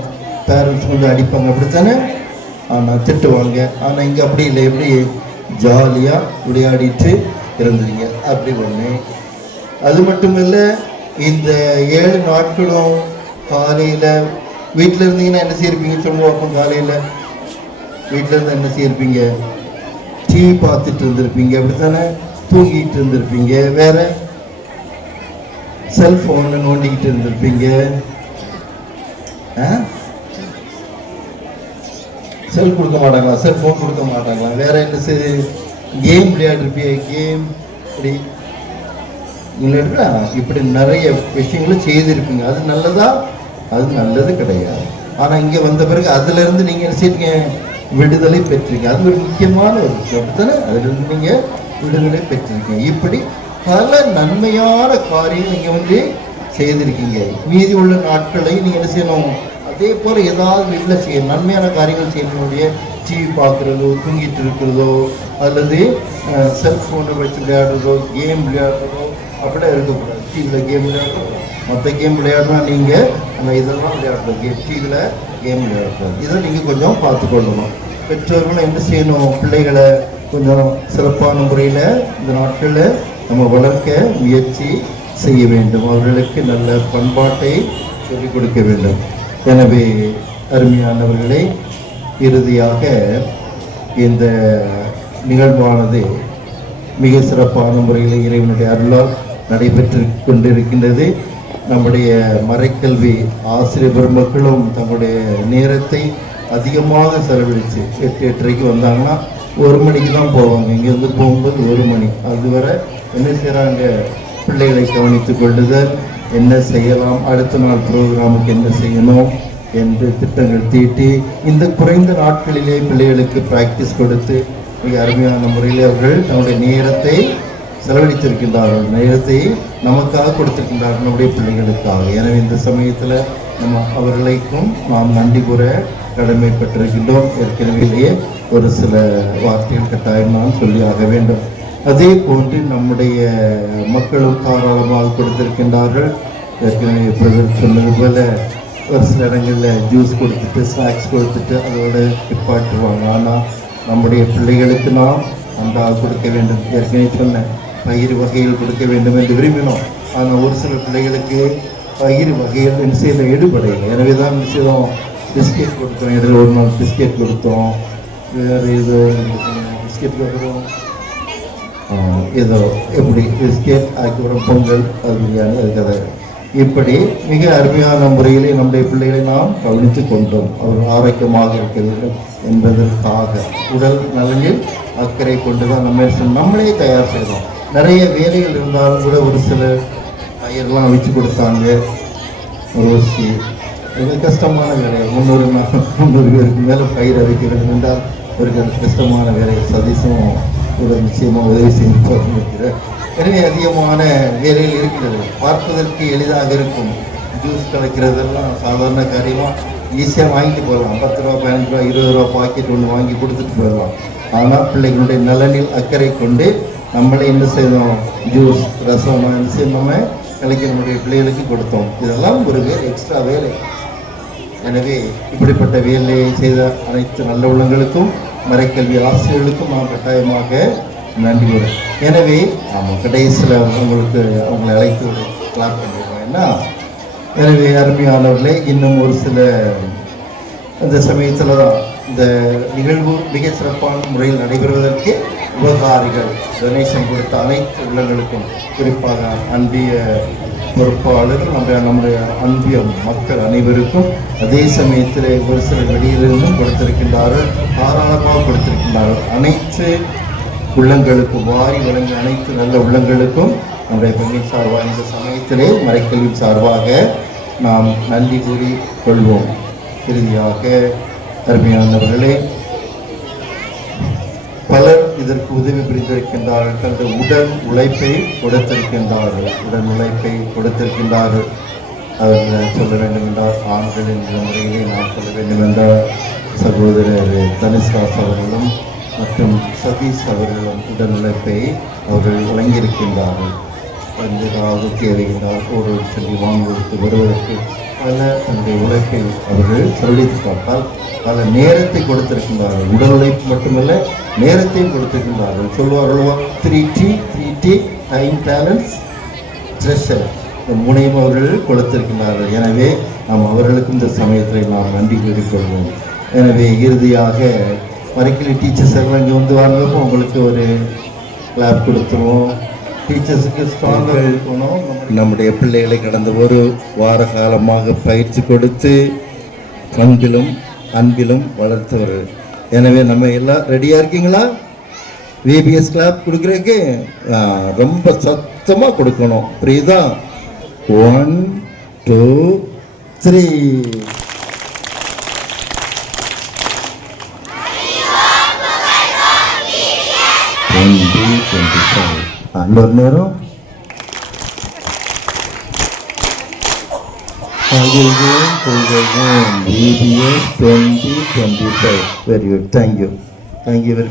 பேரண்ட்ஸ் கொஞ்சம் அடிப்பாங்க, அப்படித்தானே? ஆனால் திட்டுவாங்க. ஆனால் இங்கே அப்படி இல்லை, எப்படி ஜாலியாக விளையாடிட்டு இருந்தீங்க. அப்படி ஒன்று. அது மட்டும் இல்லை, இந்த 7 நாட்களும் காலையில் வீட்டில் இருந்தீங்கன்னா என்ன செய்யிருப்பீங்க சொல்லுவோம்? காலையில் வீட்டில் இருந்து என்ன செய்யிருப்பீங்க? டிவி பார்த்துட்டு இருந்திருப்பீங்க, அப்படித்தானே? தூங்கிட்டு இருந்திருப்பீங்க. வேற செல்ஃபோன் நோண்டிக்கிட்டு இருந்திருப்பீங்க. செல் கொடுக்க மாட்டாங்களா? செல்ஃபோன் கொடுக்க மாட்டாங்களா? வேற என்ன சரி, கேம் விளையாடிருப்பீங்க. கேம் இப்படி இல்லைன்னா இப்படி நிறைய விஷயங்களும் செய்திருப்பீங்க. அது நல்லதா? அது நல்லது கிடையாது. ஆனால் இங்கே வந்த பிறகு அதுலேருந்து நீங்கள் என்ன செய்றீங்க, விடுதலை பெற்றிருக்கீங்க. அது ஒரு முக்கியமான ஒரு விஷயம், அப்படித்தானே? அதிலிருந்து நீங்கள் விடுதலை பெற்றிருக்கீங்க. இப்படி பல நன்மையான காரியம் நீங்கள் வந்து செய்திருக்கீங்க. மீதி உள்ள நாட்களை நீங்கள் என்ன செய்யணும், அதே போல் ஏதாவது வீட்டில் செய்ய நன்மையான காரியங்கள் செய்யணுடைய. டிவி பார்க்குறதோ, தூங்கிட்டு இருக்கிறதோ, அல்லது செல்ஃபோனை வச்சு விளையாடுறதோ, கேம் விளையாடுறதோ, அப்படிலாம் இருக்கக்கூடாது. டிவியில் கேம் விளையாடணும், மற்ற கேம் விளையாடுனா நீங்கள் ஆனால் இதெல்லாம் விளையாடணும். டிவியில் கேம் விளையாடக்கூடாது. இதை நீங்கள் கொஞ்சம் பார்த்துக்கொள்ளணும். பெற்றோர்களும் என்ன செய்யணும், பிள்ளைகளை கொஞ்சம் சிறப்பான முறையில் இந்த நாட்களில் நம்ம வளர்க்க முயற்சி செய்ய வேண்டும். அவர்களுக்கு நல்ல பண்பாட்டை சொல்லிக் கொடுக்க வேண்டும். எனவே அருமையானவர்களே, இறுதியாக இந்த நிகழ்வானது மிக சிறப்பான முறையில் இறைவனுடைய அருளால் நடைபெற்று கொண்டிருக்கின்றது. நம்முடைய மறைக்கல்வி ஆசிரியர் பெருமக்களும் தங்களுடைய நேரத்தை அதிகமாக செலவழித்து 8:30க்கு வந்தாங்கன்னா 1 மணிக்கு தான் போவாங்க. இங்கேருந்து போகும்போது 1 மணி. அதுவரை என்ன செய்கிறாங்க, பிள்ளைகளை கவனித்து கொள்ளுதல், என்ன செய்யலாம், அடுத்த நாள் ப்ரோக்ராமுக்கு என்ன செய்யணும் என்று திட்டங்கள் தீட்டி இந்த குறைந்த நாட்களிலே பிள்ளைகளுக்கு ப்ராக்டிஸ் கொடுத்து மிக அருமையான முறையில் அவர்கள் தன்னுடைய நேரத்தை செலவழித்திருக்கின்றார்கள். நேரத்தை நமக்காக கொடுத்திருக்கின்றார்கள், நம்முடைய பிள்ளைகளுக்காக. எனவே இந்த சமயத்தில் நம்ம அவர்களுக்கும் நாம் நன்றி கூற கடமைப்பட்டிருக்கின்றோம். ஏற்கனவே ஒரு சில வார்த்தைகள் கட்டாயம் நான் சொல்லி ஆக வேண்டும். அதே போன்று நம்முடைய மக்களும் தாராளமாக கொடுத்திருக்கின்றார்கள். ஏற்கனவே பிரதர் சொன்னது போல ஒரு சில இடங்களில் ஜூஸ் கொடுத்துட்டு ஸ்நாக்ஸ் கொடுத்துட்டு அதோட நிப்பாட்டுருவாங்க. ஆனால் நம்முடைய பிள்ளைகளுக்கு நாம் நன்றாக கொடுக்க வேண்டும். ஏற்கனவே சொன்ன பயிர் வகைகள் கொடுக்க வேண்டும் என்று விரும்பினோம். ஆனால் ஒரு சில பிள்ளைகளுக்கு பயிர் வகைகள் என்ன செய்த ஈடுபடையில். எனவே தான் என்ன செய்தோம், பிஸ்கெட் கொடுத்தோம். இடையில ஒரு நாள் பிஸ்கெட் கொடுத்தோம். வேறு ஏதோ பிஸ்கெட் கொடுக்குறோம், ஏதோ எப்படி பிஸ்கெட், அதுக்கப்புறம் பொங்கல், அது பிரியாணி, அது கதை. இப்படி மிக அருமையான முறையிலே நம்முடைய பிள்ளைகளை நாம் கவனித்து கொண்டோம். அவர் ஆரோக்கியமாக இருக்க வேண்டும் என்பதற்காக உடல் நலனில் அக்கறை கொண்டு தான் நம்மளே தயார் செய்தோம். நிறைய வேலைகள் இருந்தாலும் கூட ஒரு சில பயிரெலாம் வச்சு கொடுத்தாங்க. ரோசி இது கஷ்டமான வேலை. 300 பேருக்கு மேலே பயிர் அரைக்க வேண்டும் என்றால் ஒரு கஷ்டமான வேலை. சதீஷும் ஒரு நிச்சயமாக உதவி செய்து இருக்கிறேன். எனவே அதிகமான வேலைகள் இருக்கிறது. பார்ப்பதற்கு எளிதாக இருக்கும். ஜூஸ் கலக்கிறதெல்லாம் சாதாரண காரியமாக ஈஸியாக வாங்கிட்டு போகலாம். 10 ரூபா, 15 ரூபா, 20 ரூபா பாக்கெட் ஒன்று வாங்கி கொடுத்துட்டு போயிடலாம். ஆனால் பிள்ளைகளுடைய நலனில் அக்கறை கொண்டு நம்மளே என்ன செய்யணும், ஜூஸ், ரசம் என்ன செய்யணும், நம்ம கலக்கி நம்முடைய பிள்ளைகளுக்கு கொடுத்தோம். இதெல்லாம் ஒரு வேலை, எக்ஸ்ட்ரா வேலை. எனவே இப்படிப்பட்ட வேலையை செய்த அனைத்து நல்ல உள்ளங்களுக்கும் மறைக்கல்வி ஆசிரியர்களுக்கும் நாம் கட்டாயமாக நன்றி கூறேன். எனவே நாம் கடைசியில் உங்களுக்கு அவங்களை அழைத்து கிளாப் பண்ணிடுவோம். என்ன, எனவே அருமையானவர்களே, இன்னும் ஒரு சில இந்த சமயத்தில் தான் இந்த நிகழ்வு மிக சிறப்பான முறையில் நடைபெறுவதற்கு உபகாரிகள் டொனேஷன் கொடுத்த அனைத்து உள்ளங்களுக்கும், குறிப்பாக அன்பிய பொறுப்பாளர்கள், நம்முடைய அன்பிய மக்கள் அனைவருக்கும், அதே சமயத்தில் ஒரு சில வெளியிலிருந்தும் கொடுத்திருக்கின்றார்கள், தாராளமாக கொடுத்திருக்கின்றார்கள். அனைத்து உள்ளங்களுக்கும், வாரி வழங்கிய அனைத்து நல்ல உள்ளங்களுக்கும் நம்முடைய பெண்ணின் சார்பாக இந்த சமயத்திலே மறைக்கல்வியின் சார்பாக நாம் நன்றி கூறி கொள்வோம். இறுதியாக அருமையானவர்களே, பலர் இதற்கு உதவி புரிந்திருக்கின்றார்கள். தங்கள் உடல் உழைப்பை கொடுத்திருக்கின்றார்கள். அவர்கள் சொல்ல வேண்டும் என்றால் ஆண்கள் என்ற முறையிலே நாம் சொல்ல வேண்டும் என்றால் சகோதரர் தனுஷ்ராஜ் அவர்களும் மற்றும் சதீஷ் அவர்களும் உடல் உழைப்பை அவர்கள் வழங்கியிருக்கின்றார்கள். ஏதாவது தேவையில்லால் ஒரு சொல்லி வாங்குவதற்கு வருவதற்கு பல தன்னுடைய உழைப்பை அவர்கள் சொல்லித்து பார்த்தால் பல நேரத்தை கொடுத்திருக்கின்றார்கள். உடல் உழைப்பு மட்டுமல்ல, நேரத்தையும் கொடுத்திருக்கின்றார்கள். சொல்வார்களோ 3T டைம், டேலண்ட்ஸ், ட்ரெஷர், இந்த மூணையும் அவர்கள் கொடுத்திருக்கின்றார்கள். எனவே நாம் அவர்களுக்கும் இந்த சமயத்தில் நாம் நன்றி கூறிக்கொள்வோம். எனவே இறுதியாக மறைக்கல்வி டீச்சர்ஸ் எல்லாம் இங்கே வந்து வாங்கப்போ உங்களுக்கு ஒரு கிளாப் கொடுத்துருவோம். டீச்சர்ஸுக்கு ஸ்ட்ராங்காக இருக்கணும். நம்முடைய பிள்ளைகளை கடந்த ஒரு வார காலமாக பயிற்சி கொடுத்து அன்பிலும் வளர்த்தவர்கள். எனவே நம்ம எல்லாம் ரெடியாக இருக்கீங்களா? விபிஎஸ் கிளாப் கொடுக்குறதுக்கு ரொம்ப சத்தமாக கொடுக்கணும். புரியுதா? 1 2 3. இன்னொரு நேரம் VBS 2025. Very good, thank you very.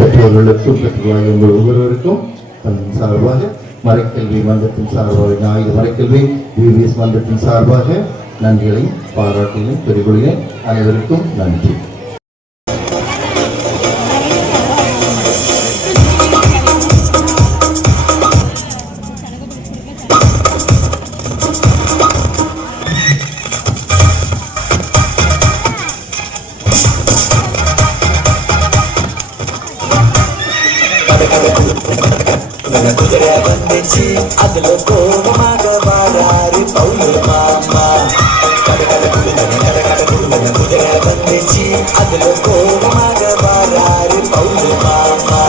பெற்றோர்களுக்கும் பெற்றோர்கள் ஒவ்வொருவருக்கும் தன் சார்பாக மறைக்கல்வி மன்றத்தின் சார்பாக ஞாயிறு மறைக்கல்வி விபிஎஸ் மன்றத்தின் சார்பாக நன்றிகளையும் பாராட்டினையும் பெருகொள்கிறேன். அனைவருக்கும் நன்றி. குதிரை வந்துச்சு அதுல கோபமாக வாராரு பவுலு மாமா. குதிரை வந்துச்சு அதுல கோபமாக வாராரு பவுலு மாமா.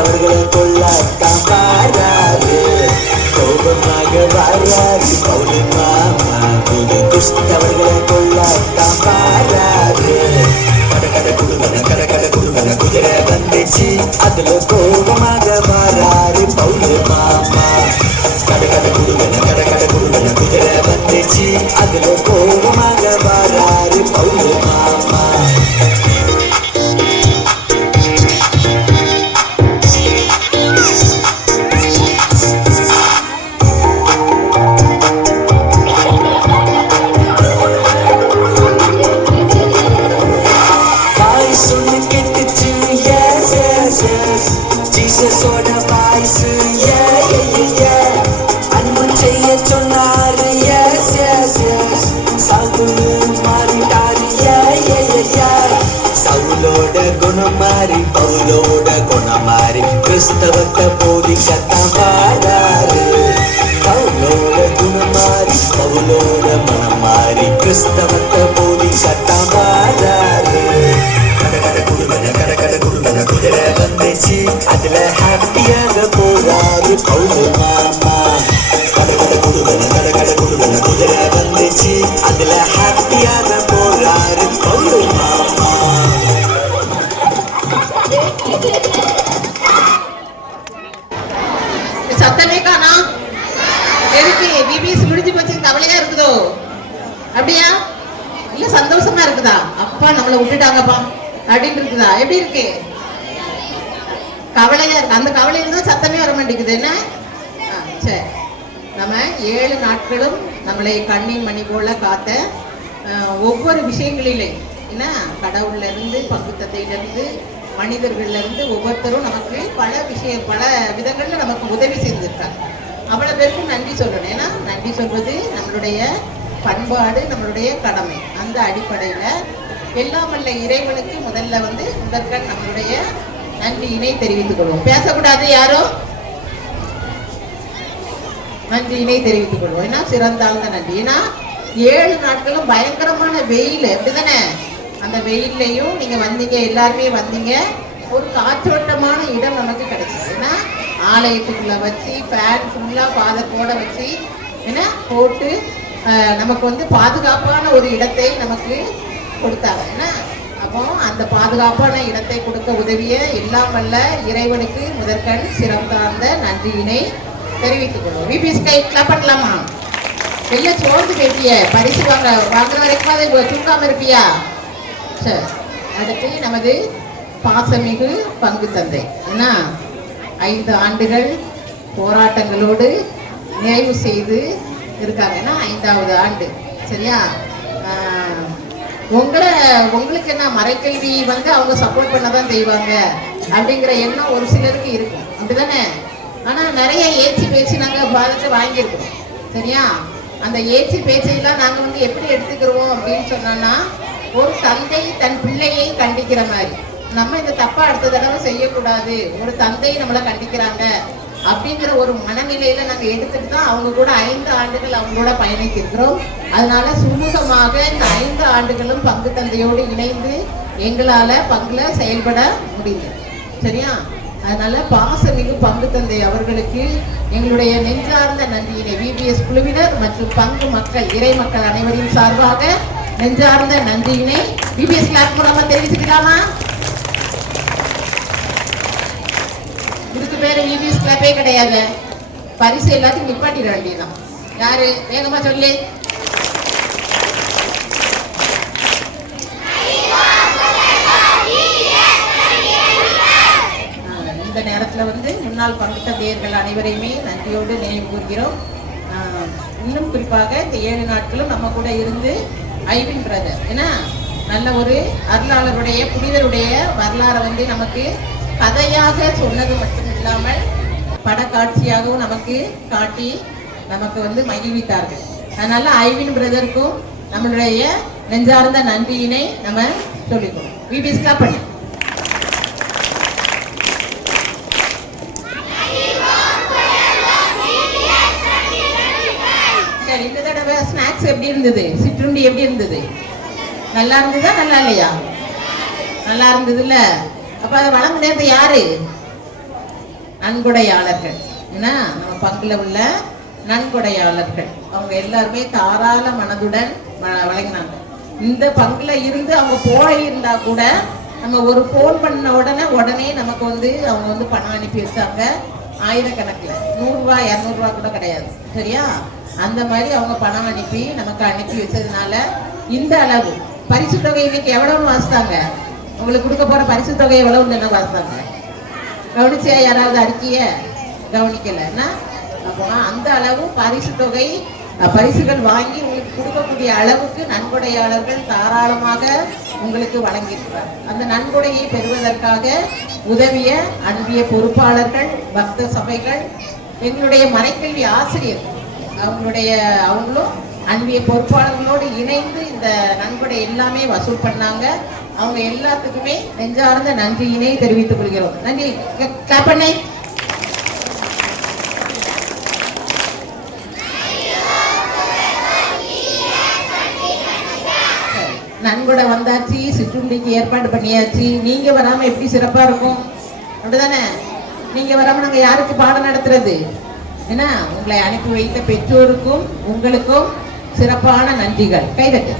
அவர்களை கொள்ளத்தான் பாராரு கோபமாக வாராரு பவுலு மாமா. புது குஷ்டி அவர்களை கொள்ளத்தான் பாராரு. கடகட குடுவன குதிரை வந்துச்சு அதுல கோபமாக வாராரு பவுலு மாமா. கடகட குடுவன குதிரை வந்துச்சு அதுல கோபமாக வாராரு பவுலு மாமா. குணமாரி பவுலோட குணமாரி கிறிஸ்தவத்தை போதிக்கத்தான் வாராரு. பவுலோட குணமாரி பவுலோட மனமாரி கிறிஸ்தவத்தை போதிக்கத்தான் வாராரு. கடகட குடுவன குதிரை வந்துச்சு அதுல ஹாப்பியாக போறாரு பவுலு மாமா. கடகட குடுவன குதிரை வந்துச்சு அதுல ஹாப்பியாக போறாரு பவுலு மாமா. சத்தமே காணா எதுக்கு பிபிஎஸ் முடிஞ்சு போச்சு கவலையா இருக்குதோ? அப்படியா இல்ல சந்தோஷமா இருக்குதா? அப்பா நம்மளை விட்டுட்டாங்கப்பா அப்படின்னு இருக்குதா? எப்படி இருக்கு? கவலையா இருக்கு. அந்த கவலையில தான் சத்தமே வர மாட்டேங்குது. என்ன சரி, நம்ம 7 நாட்களும் நம்மளை கண்ணின் மணி போல காத்த ஒவ்வொரு விஷயங்களிலே என்ன கடவுள்ல இருந்து பங்கு தந்தையில இருந்து மனிதர்கள்ல இருந்து ஒவ்வொருத்தரும் நமக்கு பல விதங்கள்ல நமக்கு உதவி செய்திருக்காங்க. அவ்வளவு பேருக்கும் நன்றி சொல்லணும். ஏன்னா நன்றி சொல்வது நம்மளுடைய பண்பாடு, நம்மளுடைய கடமை. அந்த அடிப்படையில எல்லாம் வல்ல இறைவனுக்கு முதற்கண் நம்மளுடைய நன்றியினை தெரிவித்துக் கொள்வோம். பேசக்கூடாது யாரும், நன்றியினை தெரிவித்துக் கொள்வோம். ஏன்னா சிறந்தாழ்ந்த நன்றி. ஏன்னா 7 நாட்களும் பயங்கரமான வெயில், அப்படிதானே? அந்த வெயில்லையும் நீங்க வந்தீங்க, எல்லாருமே வந்தீங்க. ஒரு காற்றோட்டமான இடம் நமக்கு கிடைச்சிச்சு. ஏன்னா ஆலயத்துக்குள்ள வச்சு ஃபேன் ஃபுல்லா ஃபாதர் போட வச்சு என்ன போட்டு நமக்கு பாதுகாப்பான ஒரு இடத்தை நமக்கு கொடுத்தாங்க. என்ன அப்போ அந்த பாதுகாப்பான இடத்தை கொடுக்க உதவிய எல்லாம் வல்ல இறைவனுக்கு முதற்கண் சிறந்தார்ந்த நன்றியினை தெரிவித்துக் கொள்வோம். விபிஎஸ் கை கிளாப் பண்ணலாமா? வெளில சோர்ந்து பேட்டிய பரிசு வாங்குற வரைக்கும் அதை தூங்காம இருப்பியா? சரி, அடுத்து நமது பாசமிகு பங்கு தந்தை என்ன 5 ஆண்டுகள் போராட்டங்களோடு நிறைவு செய்து இருக்காங்கன்னா 5வது ஆண்டு. சரியா? உங்களுக்கு என்ன மறைக்கல்வி அவங்க சப்போர்ட் பண்ணதான் செய்வாங்க அப்படிங்கிற எண்ணம் ஒரு சிலருக்கு இருக்கும், அப்படிதானே? ஆனா நிறைய ஏச்சி பேச்சு நாங்க பாதத்தை வாங்கியிருக்கோம். சரியா? அந்த ஏச்சி பேச்சையெல்லாம் நாங்க எப்படி எடுத்துக்கிறோம் அப்படின்னு சொன்னோம்னா, ஒரு தந்தை தன் பிள்ளையை கண்டிக்கிற மாதிரி. நம்ம இந்த தப்பா அடுத்த தடவை செய்யக்கூடாது, ஒரு தந்தை நம்மளை கண்டிக்கிறாங்க அப்படிங்கிற ஒரு மனநிலையில நாங்க எடுத்துட்டு தான் அவங்க கூட 5 ஆண்டுகள் அவங்களோட பயணித்திருக்கிறோம். அதனால சுமூகமாக இந்த 5 ஆண்டுகளும் பங்கு தந்தையோடு இணைந்து எங்களால் பங்கில் செயல்பட முடியல. சரியா? அதனால பாசமிகு பங்கு தந்தை அவர்களுக்கு எங்களுடைய நெஞ்சார்ந்த நன்றியினை விபிஎஸ் குழுவினர் மற்றும் பங்கு மக்கள் இறை மக்கள் அனைவரின் சார்பாக நெஞ்சார்ந்த நன்றியினை விபிஎஸ் கிளாஸ் மூலமா தெரிவிச்சுக்கலாமா? இதுக்கு பேரு விபிஎஸ் கிளாப்பே கிடையாது. பரிசு எல்லாத்தையும் நிப்பாட்டிட வேண்டியதுதான். யாரு வேகமா சொல்லு. இந்த நேரத்துல முன்னாள் பங்கு தந்தையர்கள் அனைவரையுமே நன்றியோடு நினைவு கூறுகிறோம். இன்னும் குறிப்பாக இந்த 7 நாட்களும் நம்ம கூட இருந்து ஐவின் பிரதர் ஏன்னா நல்ல ஒரு அருளாளருடைய புனிதருடைய வரலாறை நமக்கு கதையாக சொன்னது மட்டும் இல்லாமல் படக்காட்சியாகவும் நமக்கு காட்டி நமக்கு மகிழ்வித்தார்கள். அதனால ஐவின் பிரதருக்கும் நம்மளுடைய நெஞ்சார்ந்த நன்றியினை நம்ம சொல்லிக்கணும். விபிஎஸ்கா பண்ணி இந்த தடவை ஸ்நாக்ஸ் எப்படி இருந்தது? சிற்றுண்டி எப்படி இருந்தது? நல்லா இருந்ததா நல்லா இல்லையா? நல்லா இருந்ததுல்ல. அப்ப அதை வழங்குனது யாரு? நன்கொடையாளர்கள். ஏன்னா நம்ம பங்குல உள்ள நன்கொடையாளர்கள் அவங்க எல்லாருமே தாராள மனதுடன் வழங்கினாங்க. இந்த பங்குல இருந்து அவங்க போயிருந்தா கூட நம்ம ஒரு போன் பண்ண உடனே நமக்கு அவங்க பணம் அனுப்பி வச்சாங்க. ஆயிரக்கணக்கில் 100 ரூபாய் 200 ரூபாய் கூட கிடையாது. சரியா? அந்த மாதிரி அவங்க பணம் அனுப்பி நமக்கு அனுப்பி வச்சதுனால இந்த அளவு பரிசு தொகை இன்னைக்கு எவ்வளவுன்னு வாசித்தாங்க. உங்களுக்கு கொடுக்க போற பரிசு தொகை எவ்வளவுன்னு என்ன வாசித்தாங்க? கவனிச்சியா? யாராவது அறிக்கைய கவனிக்கலன்னா அப்போ அந்த அளவு பரிசு தொகை பரிசுகள் வாங்கி உங்களுக்கு கொடுக்கக்கூடிய அளவுக்கு நன்கொடையாளர்கள் தாராளமாக உங்களுக்கு வழங்கியிருக்கிறார். அந்த நன்கொடையை பெறுவதற்காக உதவிய அன்பிய பொறுப்பாளர்கள், பக்த சபைகள், எங்களுடைய மறைக்கல்வி ஆசிரியர் அவங்களும் அன்பிய பொறுப்பாளர்களோடு இணைந்து இந்த நன்கொடை எல்லாமே வசூல் பண்ணாங்க. அவங்க எல்லாத்துக்குமே நெஞ்சார்ந்த நன்றியினை தெரிவித்துக் கொள்கிறோம். நன்றி. கிளாப் பண்ணு. நன்கொடை வந்தாச்சு, சிற்றுண்டிக்கு ஏற்பாடு பண்ணியாச்சு. நீங்க வராம எப்படி சிறப்பா இருக்கும்? அப்படிதானே? நீங்க வராம நாங்க யாருக்கு பாடம் நடத்துறது? ஏன்னா உங்களை அனுப்பி வைத்த பெற்றோருக்கும் உங்களுக்கும் சிறப்பான நன்றிகள். கைதட்டு.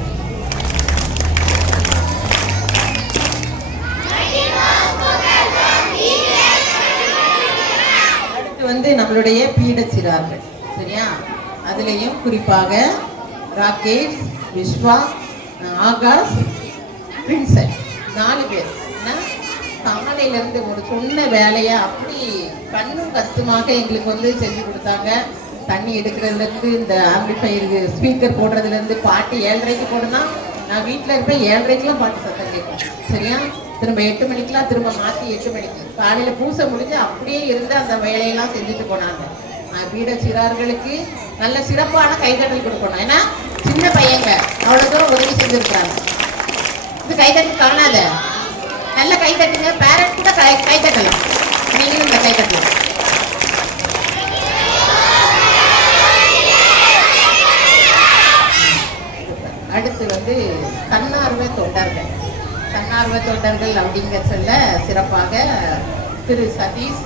அடுத்து நம்மளுடைய பீடச்சிறார்கள். சரியா? அதுலயும் குறிப்பாக ராகேஷ், விஸ்வா, ஆகாஷ், பிரின்சன் 4 பேர் காலையில இருந்து ஒரு சொன்ன வேலையை அப்படி கண்ணும் கத்துமாக எங்களுக்கு செஞ்சு கொடுத்தாங்க. தண்ணி எடுக்கிறதுல இருந்து இந்த ஆம்பிளிஃபையருக்கு ஸ்பீக்கர் போடுறதுல இருந்து பாட்டு 7:30க்கு போடுனா நான் வீட்டில் இருப்பேன் 7:30க்குலாம் பாட்டு சத்தம் கேட்கும். சரியா? திரும்ப 8 மணிக்கெல்லாம் திரும்ப மாற்றி 8 மணிக்கு காலையில பூசை முடிஞ்சு அப்படியே இருந்து அந்த வேலையெல்லாம் செஞ்சுட்டு போனாங்க. பீட சிறார்களுக்கு நல்ல சிறப்பான கைதட்டல் கொடுக்கணும். ஏன்னா சின்ன பையங்க அவ்வளவு தூரம் உதவி செஞ்சிருக்கிறாங்க. இது கைதட்டல் காணாத நல்ல கைதட்டுங்க. பேரண்ட் கூட கைதட்டலாம். நீங்களும் இந்த கைதட்டலாம். அடுத்து தன்னார்வ தொண்டர்கள். தன்னார்வ தொண்டர்கள் அப்படிங்கிற சொல்ல சிறப்பாக திரு சதீஷ்,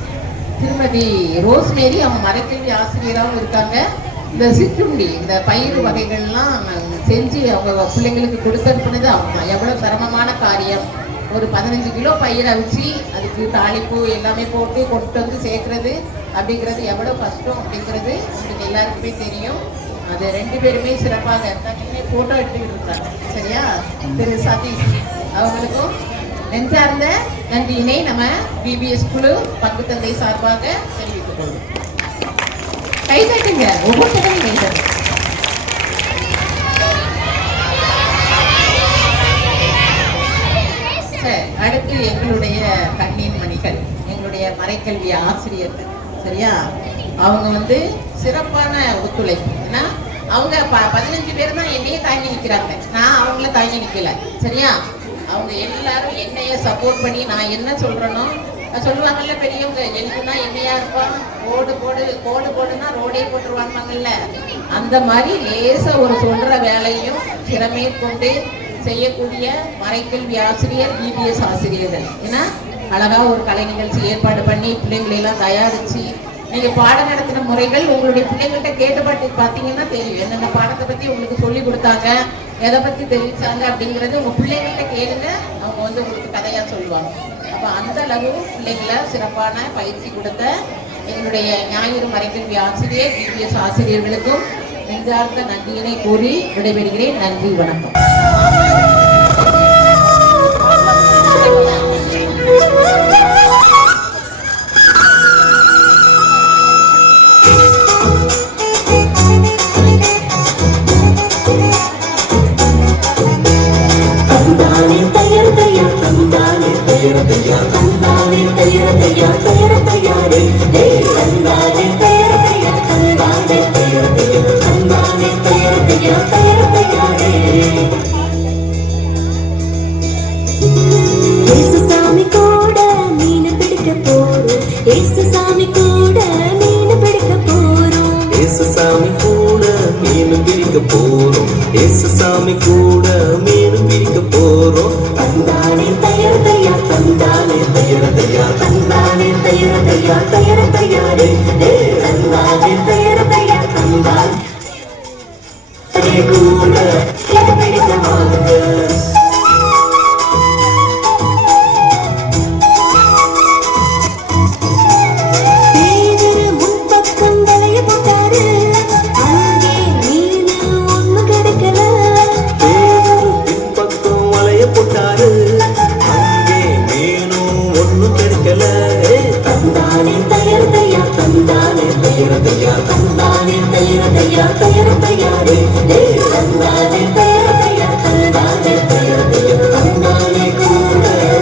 திருமதி ரோஸ்மேரி அவங்க மறைக்கல்வி ஆசிரியராகவும் இருக்காங்க. இந்த சிற்றுண்டி இந்த பயிர் வகைகள்லாம் செஞ்சு அவங்க பிள்ளைங்களுக்கு கொடுத்தனுப்புனது எவ்வளோ சிரமமான காரியம். ஒரு 15 கிலோ பயிரை வச்சு அதுக்கு தாளிப்பு எல்லாமே போட்டு கொண்டு சேர்க்கறது அப்படிங்கிறது எவ்வளோ கஷ்டம் அப்படிங்கிறது உங்களுக்கு எல்லாருக்குமே தெரியும். அது 2 பேருமே சிறப்பாக தனிமே ஃபோட்டோ எடுத்துக்கிட்டு இருக்காங்க. சரியா? திரு சதீஷ் அவங்களுக்கும் நெஞ்சார்ந்த நன்றியினை நம்ம பிபிஎஸ் குழு பங்கு தந்தை சார்பாக தெரிவித்துக் கொள்வோம். கைதட்டுங்க. ஒவ்வொருத்தரும் கைதட்டுங்க. அடுத்து எங்களுடைய கண்ணின் மணிகள், எங்களுடைய மறைக்கல்வி ஆசிரியர்கள். சரியா? அவங்க சிறப்பான ஒத்துழைப்பு. ஏன்னா அவங்க 15 பேர் தான் என்னையே தாங்கி நிற்கிறாங்க. நான் அவங்கள தாங்கி நிற்கல. சரியா? அவங்க எல்லாரும் என்னைய சப்போர்ட் பண்ணி நான் என்ன சொல்றேனோ சொல்லுவாங்கல்ல பெரியவங்க, எழுதுனா என்னையா இருப்பான், கோடு போடுனா ரோடே போட்டுருவாங்கல்ல, அந்த மாதிரி லேசா ஒரு சொல்ற வேலையும் திறமையை கொண்டு செய்யக்கூடிய மறைக்கல்வி ஆசிரியர், பிபிஎஸ் ஆசிரியர்கள். ஏன்னா அழகா ஒரு கலை நிகழ்ச்சி ஏற்பாடு பண்ணி பிள்ளைங்களை எல்லாம் தயாரிச்சு நீங்க பாடம் நடத்தின முறைகள் உங்களுடைய பிள்ளைங்கள்ட்ட கேட்டு பார்த்தீங்கன்னா தெரியும் என்னென்ன பாடத்தை பத்தி உங்களுக்கு சொல்லி கொடுத்தாங்க, எதை பத்தி தெரிவிச்சாங்க அப்படிங்கறது உங்க பிள்ளைங்கள்ட்ட கேளுங்க. அவங்க உங்களுக்கு கதையா சொல்லுவாங்க. அப்ப அந்த அளவு பிள்ளைங்களை சிறப்பான பயிற்சி கொடுத்த எங்களுடைய ஞாயிறு மறைக்கல்வி ஆசிரியர், பிபிஎஸ் ஆசிரியர்களுக்கும் நெஞ்சார்ந்த நன்றியினை கூறி விடைபெறுகிறேன். நன்றி, வணக்கம். ஏசுசாமி கூட மீன் பிடிக்க போறோம். ஏசுசாமி கூட மீன் பிடிக்க போறோம். ஏசுசாமி கூட மீன் பிடிக்க போறோம். ஏசுசாமி கூட மீன் பிடிக்க போறோம். தந்தானே தயார் தயா, தந்தானே தயார் தயா, தந்தானே தயார் தயா, தயார் தயாரே, தந்தானே தயார் தயா, தந்தானே கூட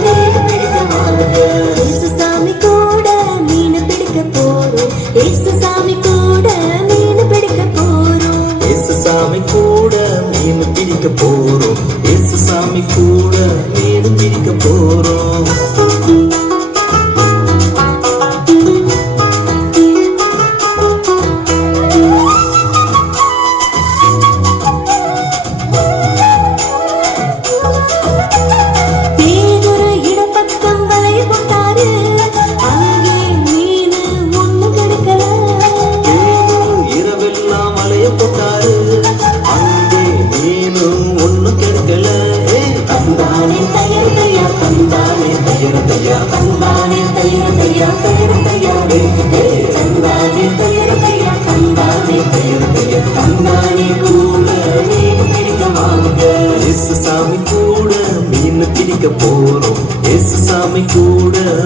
மீன் பிடிக்க வாங்க. ஏசுசாமி கூட மீன் பிடிக்க போறோம். ஏசுசாமி கூட மீன் பிடிக்க போறோம். ஏசுசாமி கூட மீன் பிடிக்க போறோம். ஏசுசாமி கூட மீன் பிடிக்க போறோம். ஏசுசாமி கூட மீன் பிடிக்க போறோம். ஏசுசாமி கூட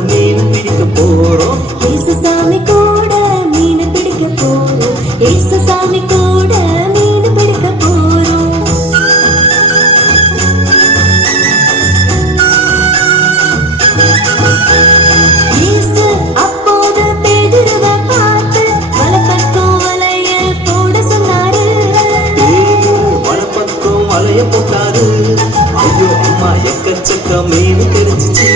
மீன் பிடிக்க போறோம். ஏசுசாமி கூட மீன் பிடிக்க போறோம். ஏசுசாமி கூட மீன் பிடிக்க போறோம். இயேசு அப்போது பேதுருவை பார்த்து வலப்பக்கம் வலைய போட சொன்னாரு. வலப்பக்கம் வலைய போட்டாரு. ஐயோ அம்மா, எக்கச்சக்க மீன் கிடைச்சிச்சு.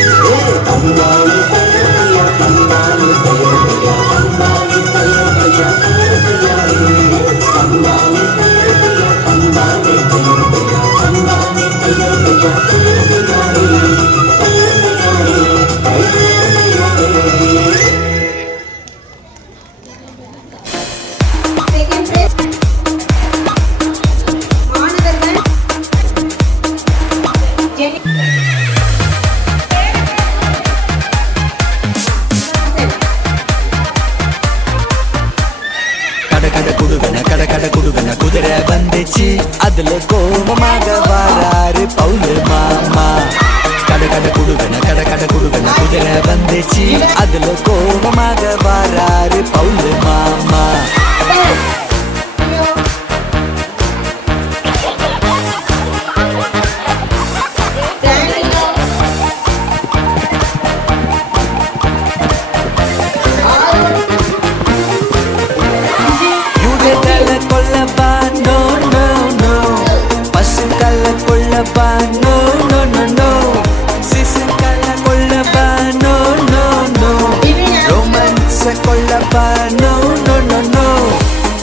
தந்தானே தயார் தந்தானே தயார் தயா, தந்தானே தயார் தயா, தயார் தயாரே, தந்தானே தயார் தயா, தந்தானே தயார் தயா, தந்தானே தயார் தயா, தயார் தயாரே, தயார் தயாரே, தயார் தயாரே. குதிரை வந்துச்சு, அதுல கோபமாக வாராரு பவுல் மாமா. கட குடுவன குதிரை வந்துச்சு, அதுல கோபமாக வாராரு பவுல் மாமா.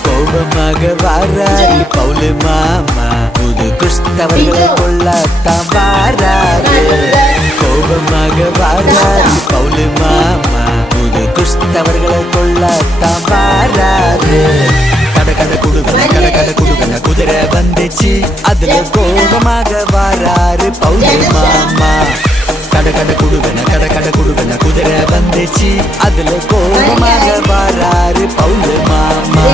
கோபமாக வாராரு பவுல் மாமா. புது கிறிஸ்து கிறிஸ்தவர்களை கொல்லத்தான் வாராரு கோபமாக வாராரு பவுலு மாமா புது கிறிஸ்தவர்களை கொல்லத்தான் வாராரு கட குடுகன குதிரை வந்துச்சு அதுல கோபமாக வாராரு பவுலு மாமா கட குடுகன குதிரை வந்துச்சு அதுல கோபமாக வாராரு பவுலு மாமா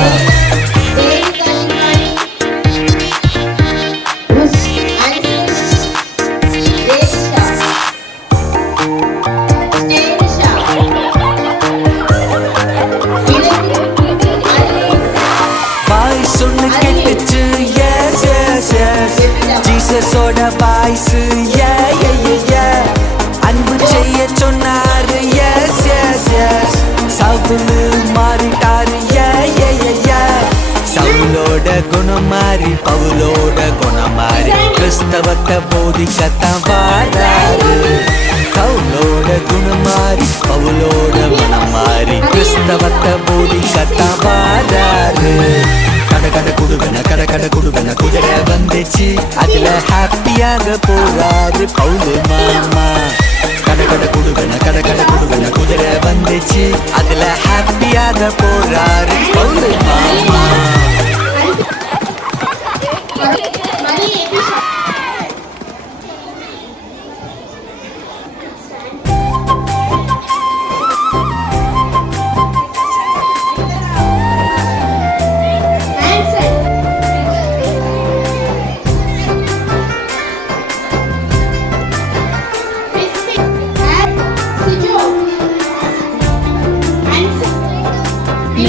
ஜீசஸோட வாய்ஸ் அன்பு செய்ய சொன்னாரு சவுலு மாறிட்டாரு சவுலோட குணம் மாறி பவுலோட குணம் மாறி கிறிஸ்தவத்தை போதிக்கத்தான் வாராரு பவுலோட குணம் மாறி பவுலோட குணம் மாறி கிறிஸ்தவத்தை போதிக்கத்தான் வாராரு கட குடுகன குதிரை வந்துச்சு அதுல ஹாப்பியாக போறாரு பவுலு மாமா கட குடுகன குதிரை வந்துச்சு அதுல ஹாப்பியாக போறாரு பவுலு மாமா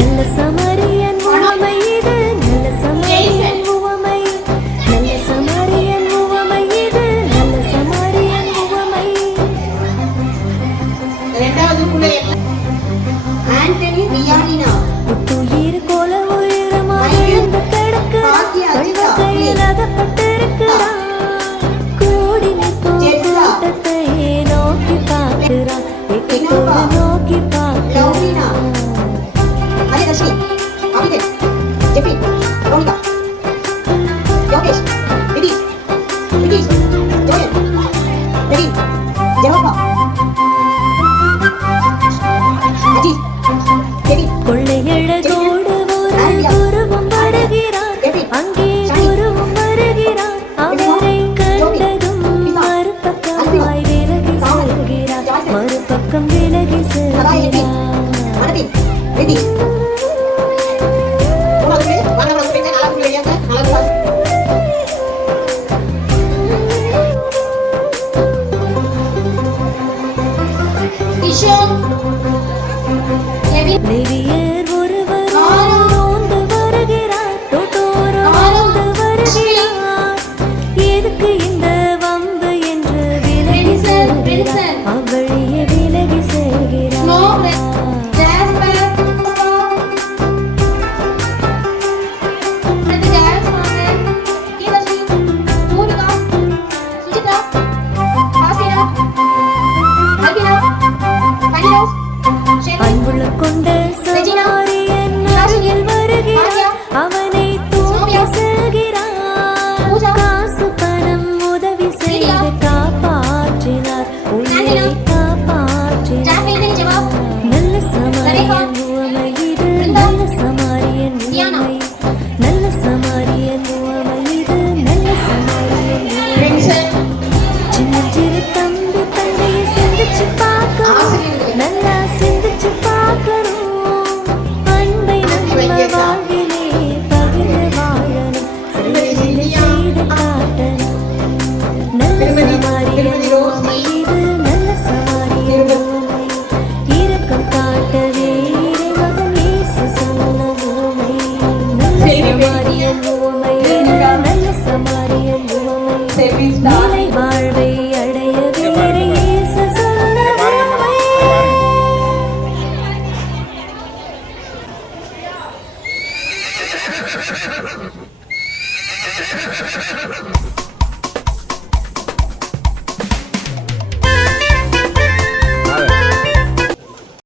நல்ல சமரியன் உவமை இது நல்ல சமரியன் உவமை நல்ல சமரியன் உவமை இது நல்ல சமரியன் உவமை இரண்டாவது ஆண்டனி ரியானினா புத்துயிர் கோல உயிரமாக இருந்து கிடக்கிறான் கையில் அகப்பட்டிருக்கிறான் கூடி நிற்கும் கூட்டத்தை நோக்கி பார்க்கிறான் எக்கத்தோடு நோக்கி பார்க்கிறான் ரஷ்மி அபிதேஷ் ஜெபி ரோனிகா யோகேஷ் விதீஷ் ஜோயல் பிரவீன் ஜெரோபா அஜீத் கெவின் கொள்ளையழகோடு ஒரு குருவும் வருகிறான் அங்கே குருவும் வருகிறான் அவரை கண்டதும் மறுபக்கமாய் விலகி செல்கிறான் மறுபக்கம் விலகி செல்கிறான் விதீஷ் லேவியர் ஒருவர் ரோந்து வருகிறார் ரோந்து வருகிறார் எதுக்கு இந்த வம்பு என்று விலகி செல்கிறார் அவ்வழியே விலகி செல்கிறார் அன்புள்ள கொண்ட சமாரியன் அருகில் வருகிறார் அவனை தூக்கி செல்கிறார்